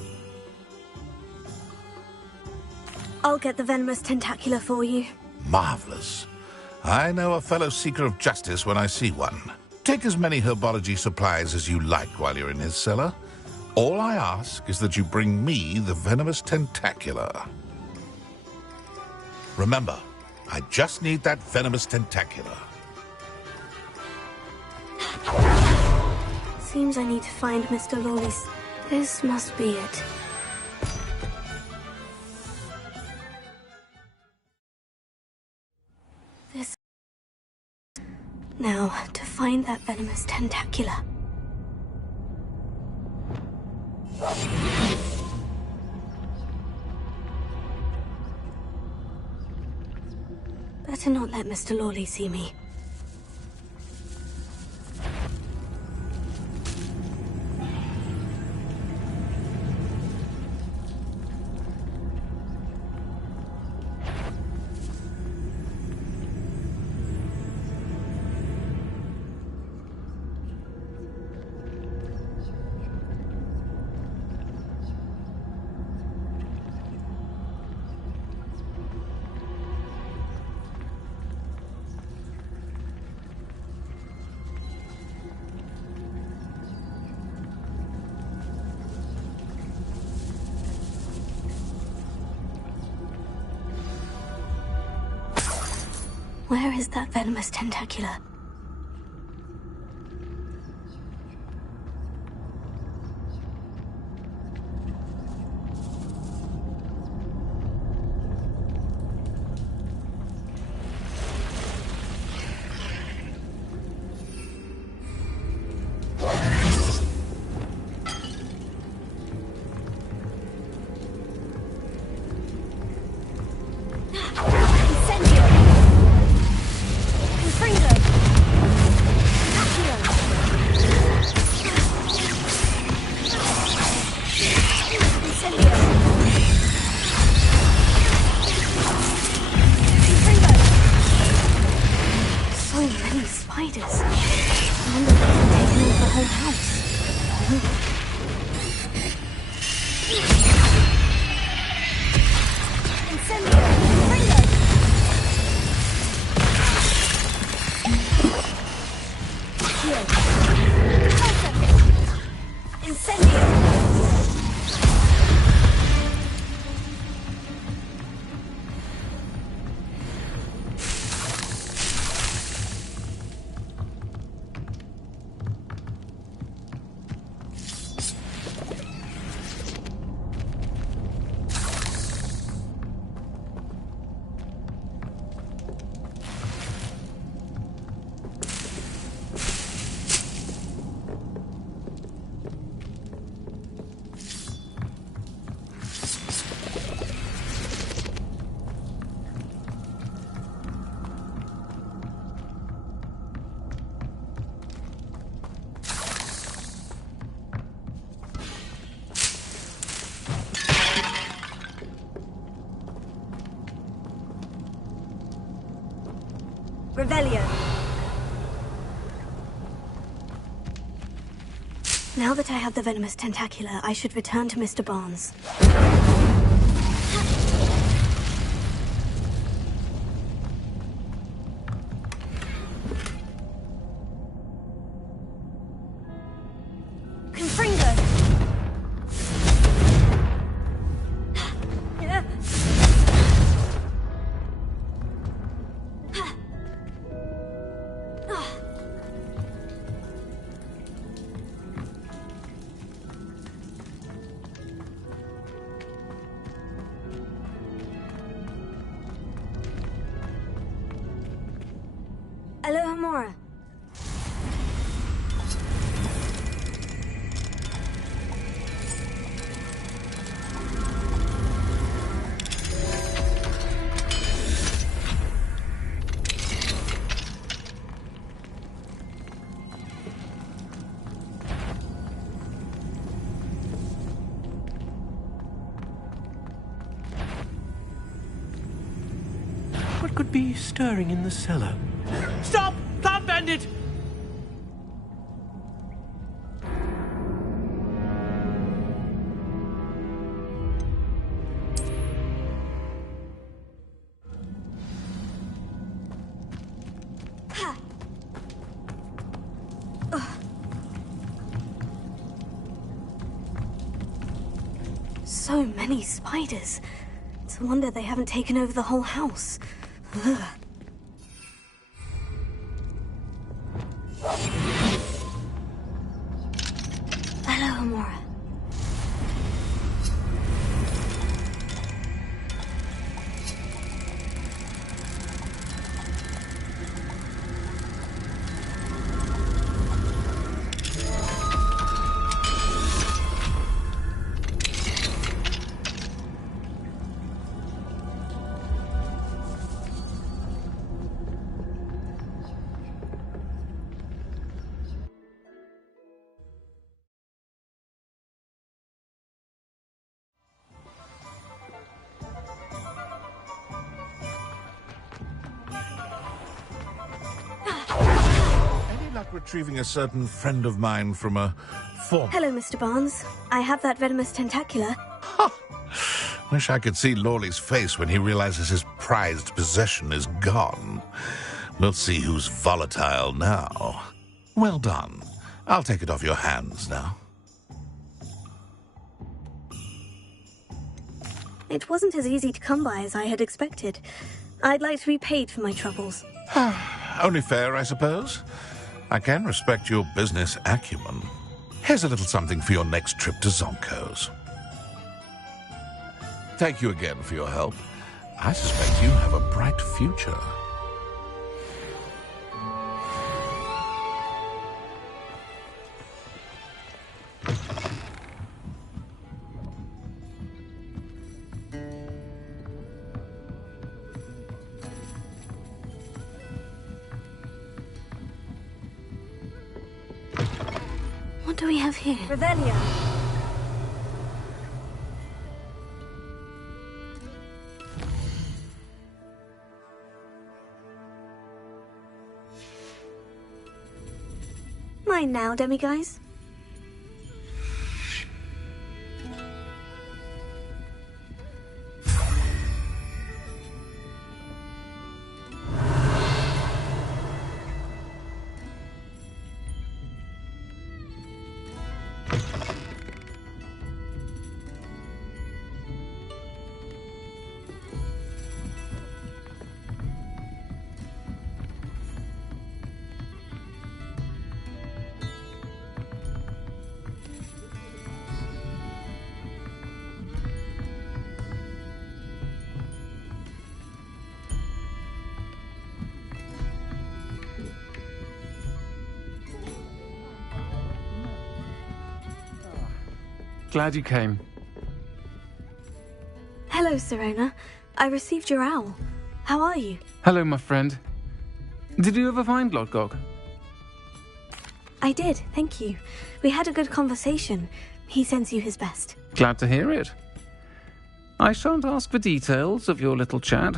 I'll get the venomous tentacula for you. Marvelous. I know a fellow seeker of justice when I see one. Take as many herbology supplies as you like while you're in his cellar. All I ask is that you bring me the venomous tentacula. Remember, I just need that venomous tentacula. Seems I need to find Mr. Lawley's. This must be it. This. Now, to find that venomous tentacula. Better not let Mr. Lawley see me. Where is that venomous tentacula? Revelio. Now that I have the venomous tentacula, I should return to Mr. Barnes. What could be stirring in the cellar? Stop! Plant bandit! So many spiders. It's a wonder they haven't taken over the whole house. Ugh. Hello, Amora. Retrieving a certain friend of mine from a former... Hello, Mr. Barnes. I have that venomous tentacula. Wish I could see Lawley's face when he realizes his prized possession is gone. We'll see who's volatile now. Well done. I'll take it off your hands now. It wasn't as easy to come by as I had expected. I'd like to be paid for my troubles. Only fair, I suppose. I can respect your business acumen. Here's a little something for your next trip to Zonko's. Thank you again for your help. I suspect you have a bright future. What do we have here? Revelio. Mine now, demiguise. Glad you came. Hello, Serona. I received your owl. How are you? Hello, my friend. Did you ever find Lodgok? I did, thank you. We had a good conversation. He sends you his best. Glad to hear it. I shan't ask for details of your little chat,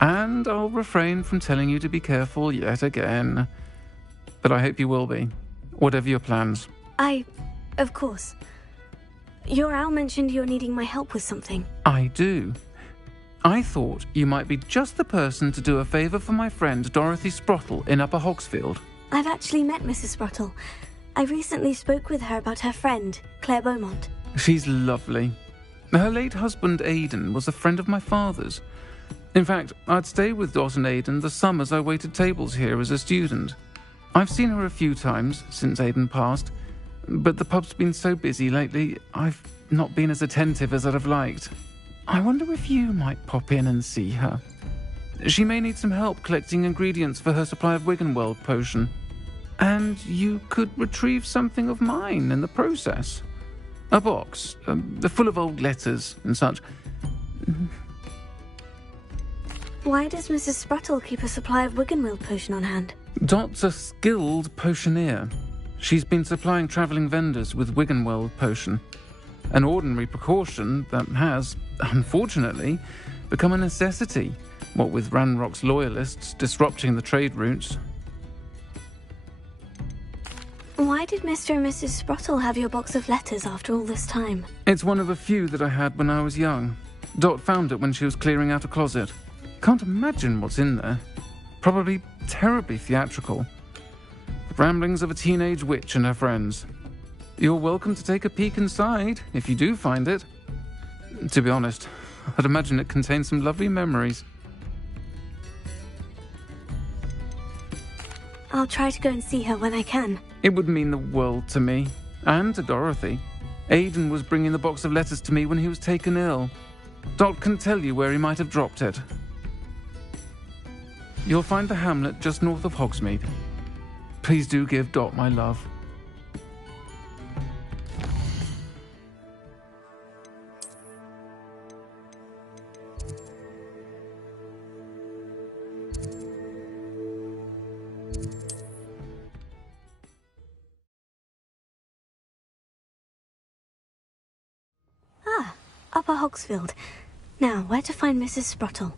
and I'll refrain from telling you to be careful yet again. But I hope you will be, whatever your plans. Of course. Your owl mentioned you're needing my help with something. I do. I thought you might be just the person to do a favour for my friend Dorothy Sprottle in Upper Hogsfield. I've actually met Mrs. Sprottle. I recently spoke with her about her friend, Claire Beaumont. She's lovely. Her late husband Aidan was a friend of my father's. In fact, I'd stay with Dot and Aidan the summers I waited tables here as a student. I've seen her a few times since Aidan passed, but the pub's been so busy lately, I've not been as attentive as I'd have liked. I wonder if you might pop in and see her. She may need some help collecting ingredients for her supply of Wiggenweld potion. And you could retrieve something of mine in the process. A box, full of old letters and such. Why does Mrs. Sprottle keep a supply of Wiggenweld potion on hand? Dot's a skilled potioneer. She's been supplying travelling vendors with Wiggenweld potion. An ordinary precaution that has, unfortunately, become a necessity What with Ranrock's loyalists disrupting the trade routes. Why did Mr. and Mrs. Sprottle have your box of letters after all this time? It's one of a few that I had when I was young. Dot found it when she was clearing out a closet. Can't imagine what's in there. Probably terribly theatrical. The ramblings of a teenage witch and her friends. You're welcome to take a peek inside, if you do find it. To be honest, I'd imagine it contains some lovely memories. I'll try to go and see her when I can. It would mean the world to me, and to Dorothy. Aidan was bringing the box of letters to me when he was taken ill. Dot can tell you where he might have dropped it. You'll find the hamlet just north of Hogsmeade. Please do give Dot my love. Upper Hogsfield. Now, where to find Mrs. Sprottle?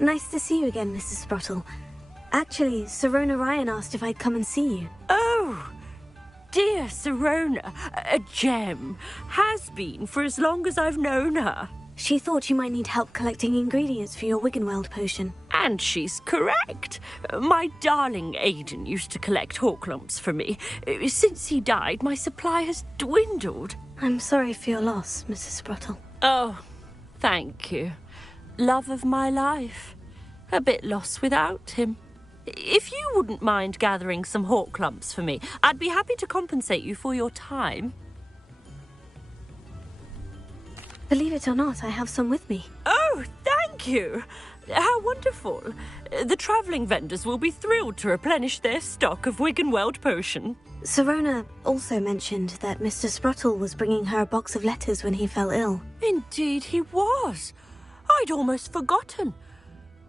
Nice to see you again, Mrs. Sprottle. Actually, Sirona Ryan asked if I'd come and see you. Oh! Dear Sirona, a gem. Has been for as long as I've known her. She thought you might need help collecting ingredients for your Wiggenweld potion. And she's correct. My darling Aidan used to collect Horklumps for me. Since he died, my supply has dwindled. I'm sorry for your loss, Mrs. Sprottle. Oh, thank you. Love of my life. A bit lost without him. If you wouldn't mind gathering some Horklumps for me, I'd be happy to compensate you for your time. Believe it or not, I have some with me. Oh, thank you! How wonderful. The travelling vendors will be thrilled to replenish their stock of Wiggenweld potion. Sirona also mentioned that Mr. Sprottle was bringing her a box of letters when he fell ill. Indeed he was. I'd almost forgotten.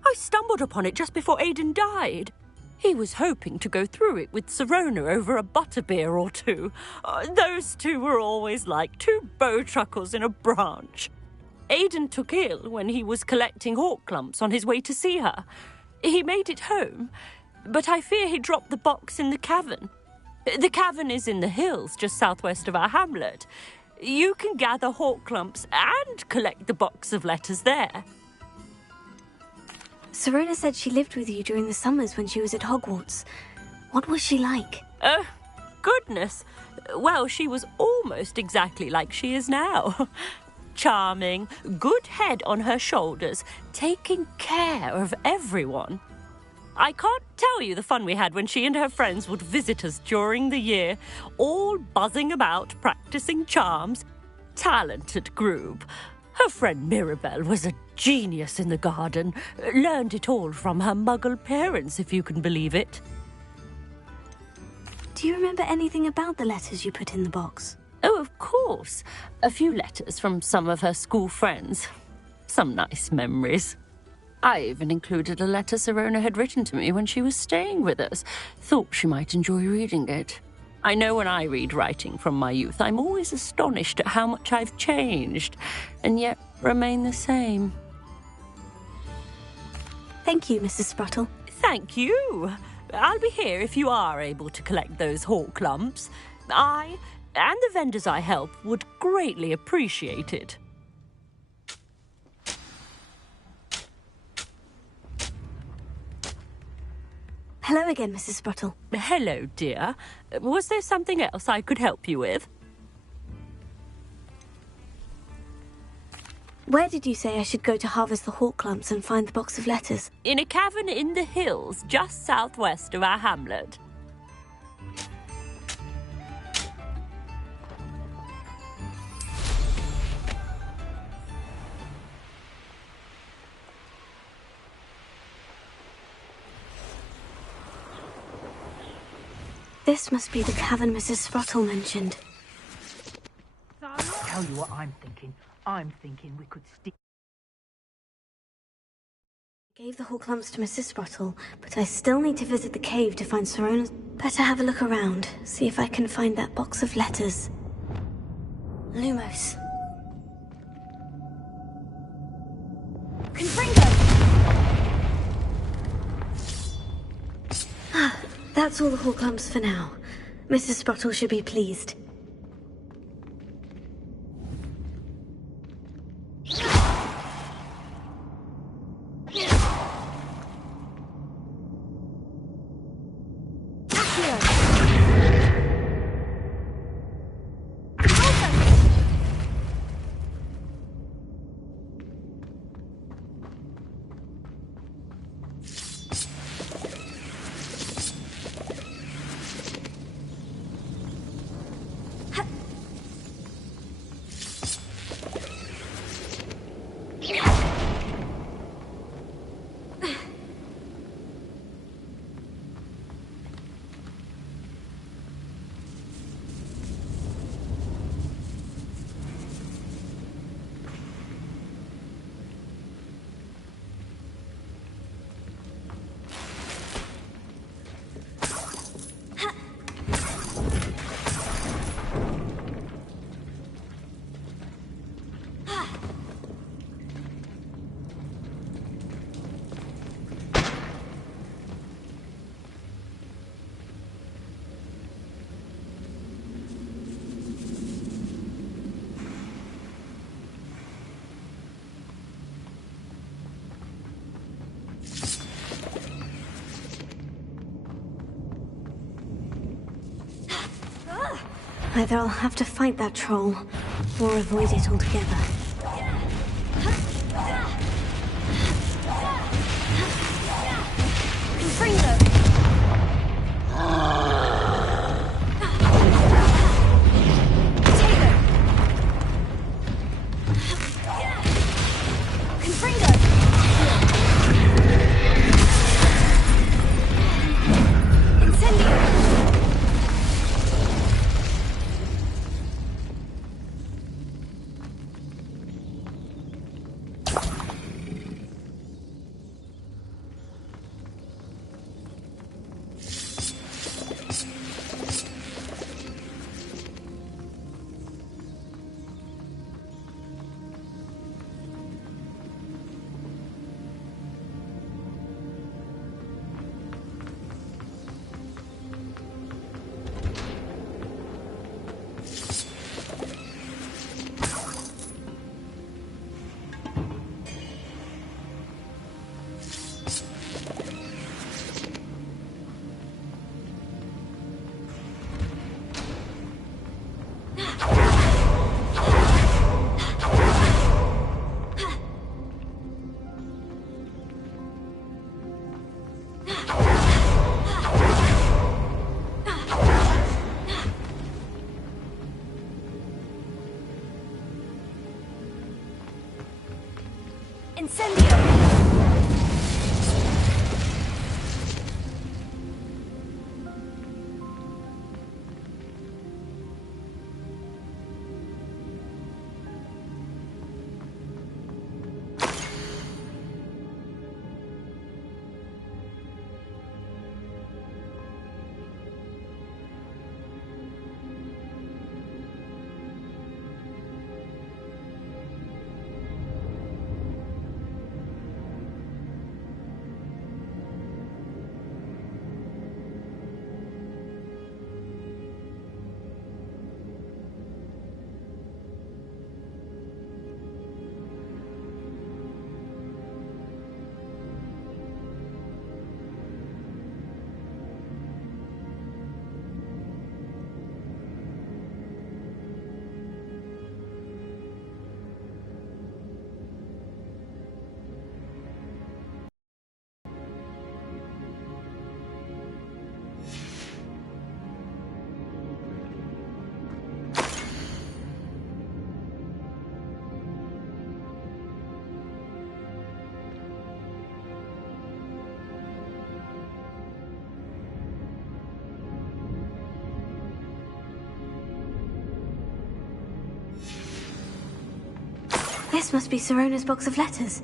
I stumbled upon it just before Aidan died. He was hoping to go through it with Sirona over a butterbeer or two. Those two were always like two bowtruckles in a branch. Aidan took ill when he was collecting Horklumps on his way to see her. He made it home, but I fear he dropped the box in the cavern. The cavern is in the hills just southwest of our hamlet. You can gather Horklumps and collect the box of letters there. Sirona said she lived with you during the summers when she was at Hogwarts. What was she like? Oh, goodness. Well, she was almost exactly like she is now. Charming, good head on her shoulders, taking care of everyone. I can't tell you the fun we had when she and her friends would visit us during the year, all buzzing about, practicing charms. Talented group. Her friend Mirabelle was a genius in the garden. Learned it all from her muggle parents, if you can believe it. Do you remember anything about the letters you put in the box? Oh, of course. A few letters from some of her school friends. Some nice memories. I even included a letter Sirona had written to me when she was staying with us. Thought she might enjoy reading it. I know when I read writing from my youth, I'm always astonished at how much I've changed, and yet remain the same. Thank you, Mrs. Sprottle. Thank you. I'll be here if you are able to collect those Horklumps. I, and the vendors I help, would greatly appreciate it. Hello again, Mrs. Sprottle. Hello, dear. Was there something else I could help you with? Where did you say I should go to harvest the Horklumps and find the box of letters? In a cavern in the hills, just southwest of our hamlet. This must be the cavern Mrs. Sprottle mentioned. I'll tell you what I'm thinking. I'm thinking we could stick... I gave the whole clumps to Mrs. Sprottle, but I still need to visit the cave to find Sirona's... Better have a look around, see if I can find that box of letters. Lumos. Confringo! That's all the Horcrux for now. Mrs. Sprottle should be pleased. Either I'll have to fight that troll, or avoid it altogether. Confringo! Potato! Confringo! Incendio! Incendio! This must be Sirona's box of letters.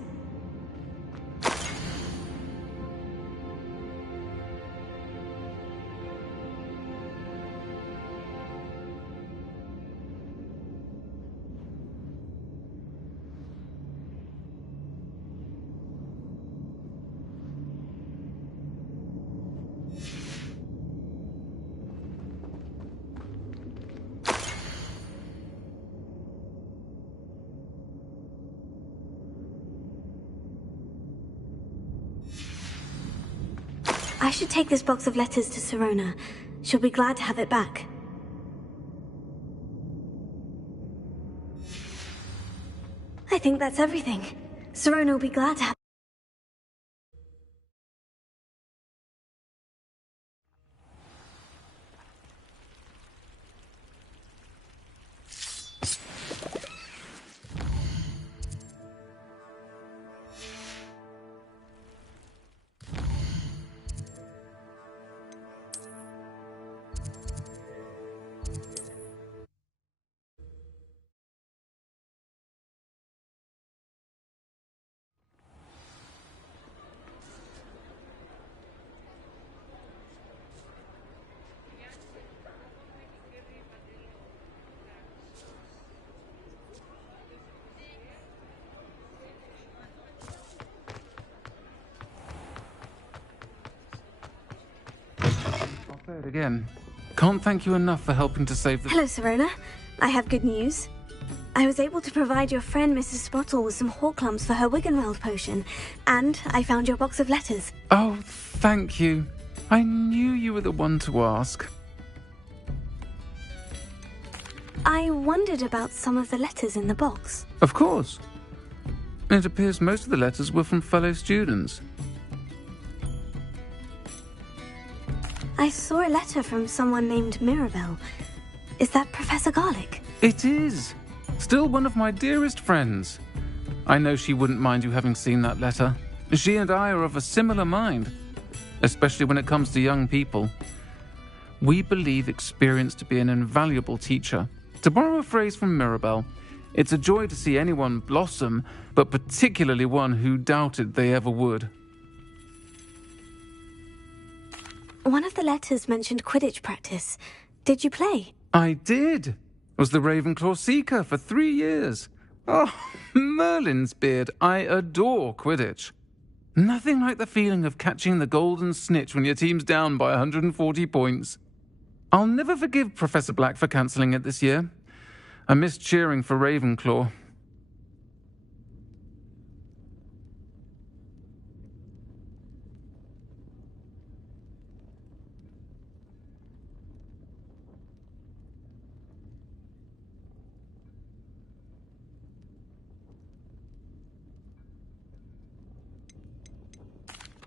I should take this box of letters to Sirona. She'll be glad to have it back. I think that's everything. Sirona will be glad to have... Say it again. Can't thank you enough for helping to save the... Hello, Sirona. I have good news. I was able to provide your friend Mrs. Spottle with some Horklums for her Wiggenweld potion, and I found your box of letters. Oh, thank you. I knew you were the one to ask. I wondered about some of the letters in the box. Of course. It appears most of the letters were from fellow students. I saw a letter from someone named Mirabelle. Is that Professor Garlick? It is. Still one of my dearest friends. I know she wouldn't mind you having seen that letter. She and I are of a similar mind, especially when it comes to young people. We believe experience to be an invaluable teacher. To borrow a phrase from Mirabelle, it's a joy to see anyone blossom, but particularly one who doubted they ever would. One of the letters mentioned Quidditch practice. Did you play? I did. Was the Ravenclaw Seeker for 3 years. Oh, Merlin's beard, I adore Quidditch. Nothing like the feeling of catching the golden snitch when your team's down by 140 points. I'll never forgive Professor Black for cancelling it this year. I missed cheering for Ravenclaw.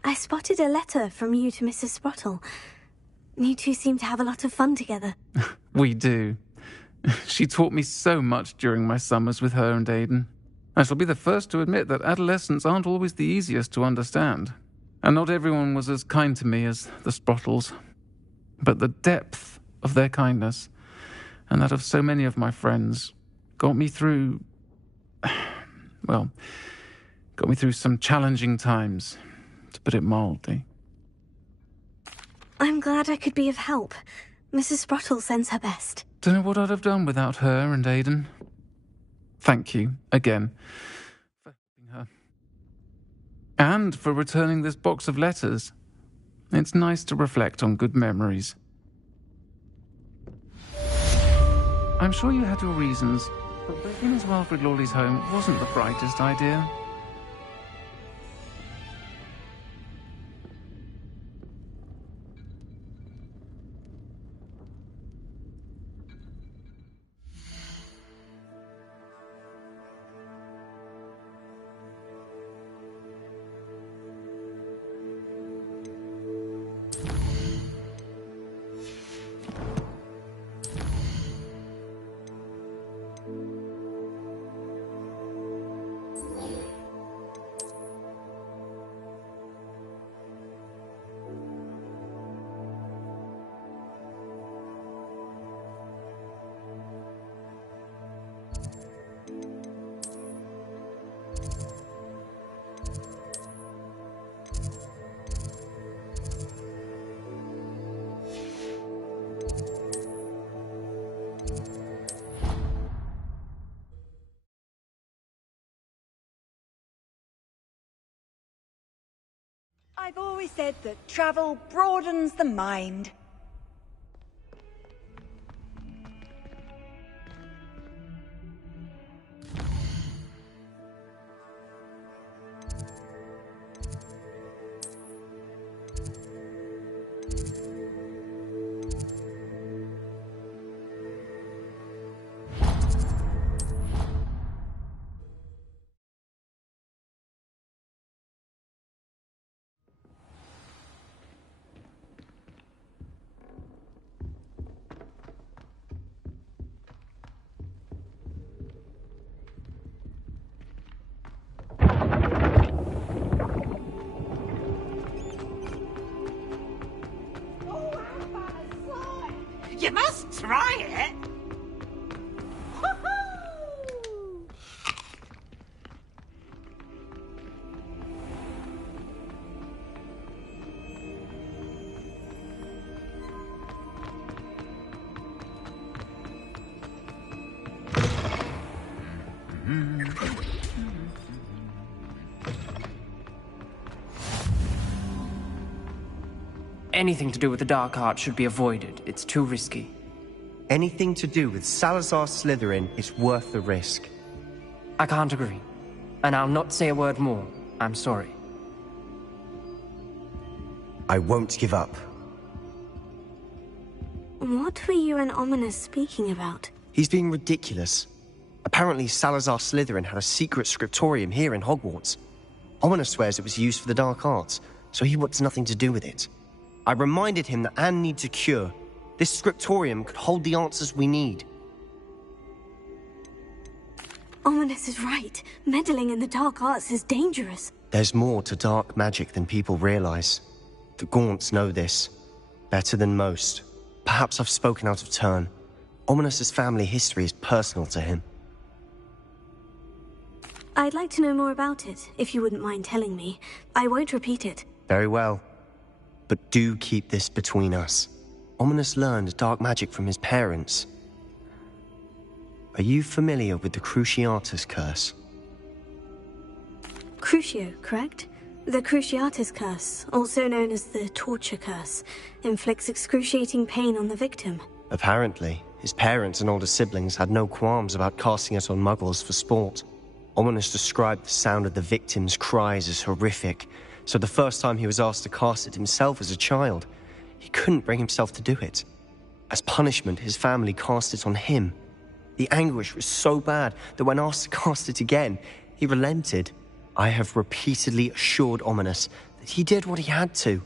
I spotted a letter from you to Mrs. Spottle. You two seem to have a lot of fun together. We do. She taught me so much during my summers with her and Aidan. I shall be the first to admit that adolescents aren't always the easiest to understand. And not everyone was as kind to me as the Sprottles. But the depth of their kindness, and that of so many of my friends, got me through... well, got me through some challenging times, to put it mildly. I'm glad I could be of help. Mrs. Sprottle sends her best. Don't know what I'd have done without her and Aidan. Thank you, again, for helping her. And for returning this box of letters. It's nice to reflect on good memories. I'm sure you had your reasons, but breaking Miss Wilfred Lawley's home wasn't the brightest idea. I've always said that travel broadens the mind. You must try it. Anything to do with the dark arts should be avoided. It's too risky. Anything to do with Salazar Slytherin is worth the risk. I can't agree. And I'll not say a word more. I'm sorry. I won't give up. What were you and Ominous speaking about? He's being ridiculous. Apparently Salazar Slytherin had a secret scriptorium here in Hogwarts. Ominous swears it was used for the dark arts, so he wants nothing to do with it. I reminded him that Anne needs a cure. This scriptorium could hold the answers we need. Ominous is right. Meddling in the dark arts is dangerous. There's more to dark magic than people realize. The Gaunts know this. Better than most. Perhaps I've spoken out of turn. Ominous's family history is personal to him. I'd like to know more about it, if you wouldn't mind telling me. I won't repeat it. Very well. But do keep this between us. Ominous learned dark magic from his parents. Are you familiar with the Cruciatus Curse? Crucio, correct? The Cruciatus Curse, also known as the Torture Curse, inflicts excruciating pain on the victim. Apparently, his parents and older siblings had no qualms about casting it on muggles for sport. Ominous described the sound of the victim's cries as horrific, so the first time he was asked to cast it himself as a child, he couldn't bring himself to do it. As punishment, his family cast it on him. The anguish was so bad that when asked to cast it again, he relented. I have repeatedly assured Ominous that he did what he had to,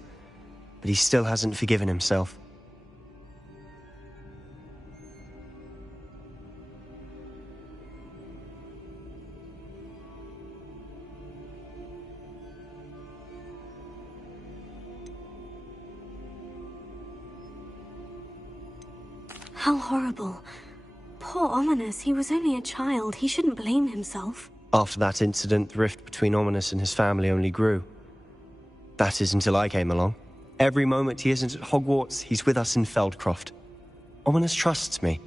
but he still hasn't forgiven himself. How horrible. Poor Ominous, he was only a child. He shouldn't blame himself. After that incident, the rift between Ominous and his family only grew. That is until I came along. Every moment he isn't at Hogwarts, he's with us in Feldcroft. Ominous trusts me.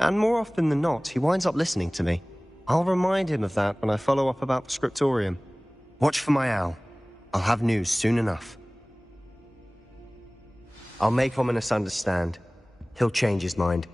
And more often than not, he winds up listening to me. I'll remind him of that when I follow up about the scriptorium. Watch for my owl. I'll have news soon enough. I'll make Ominous understand. He'll change his mind.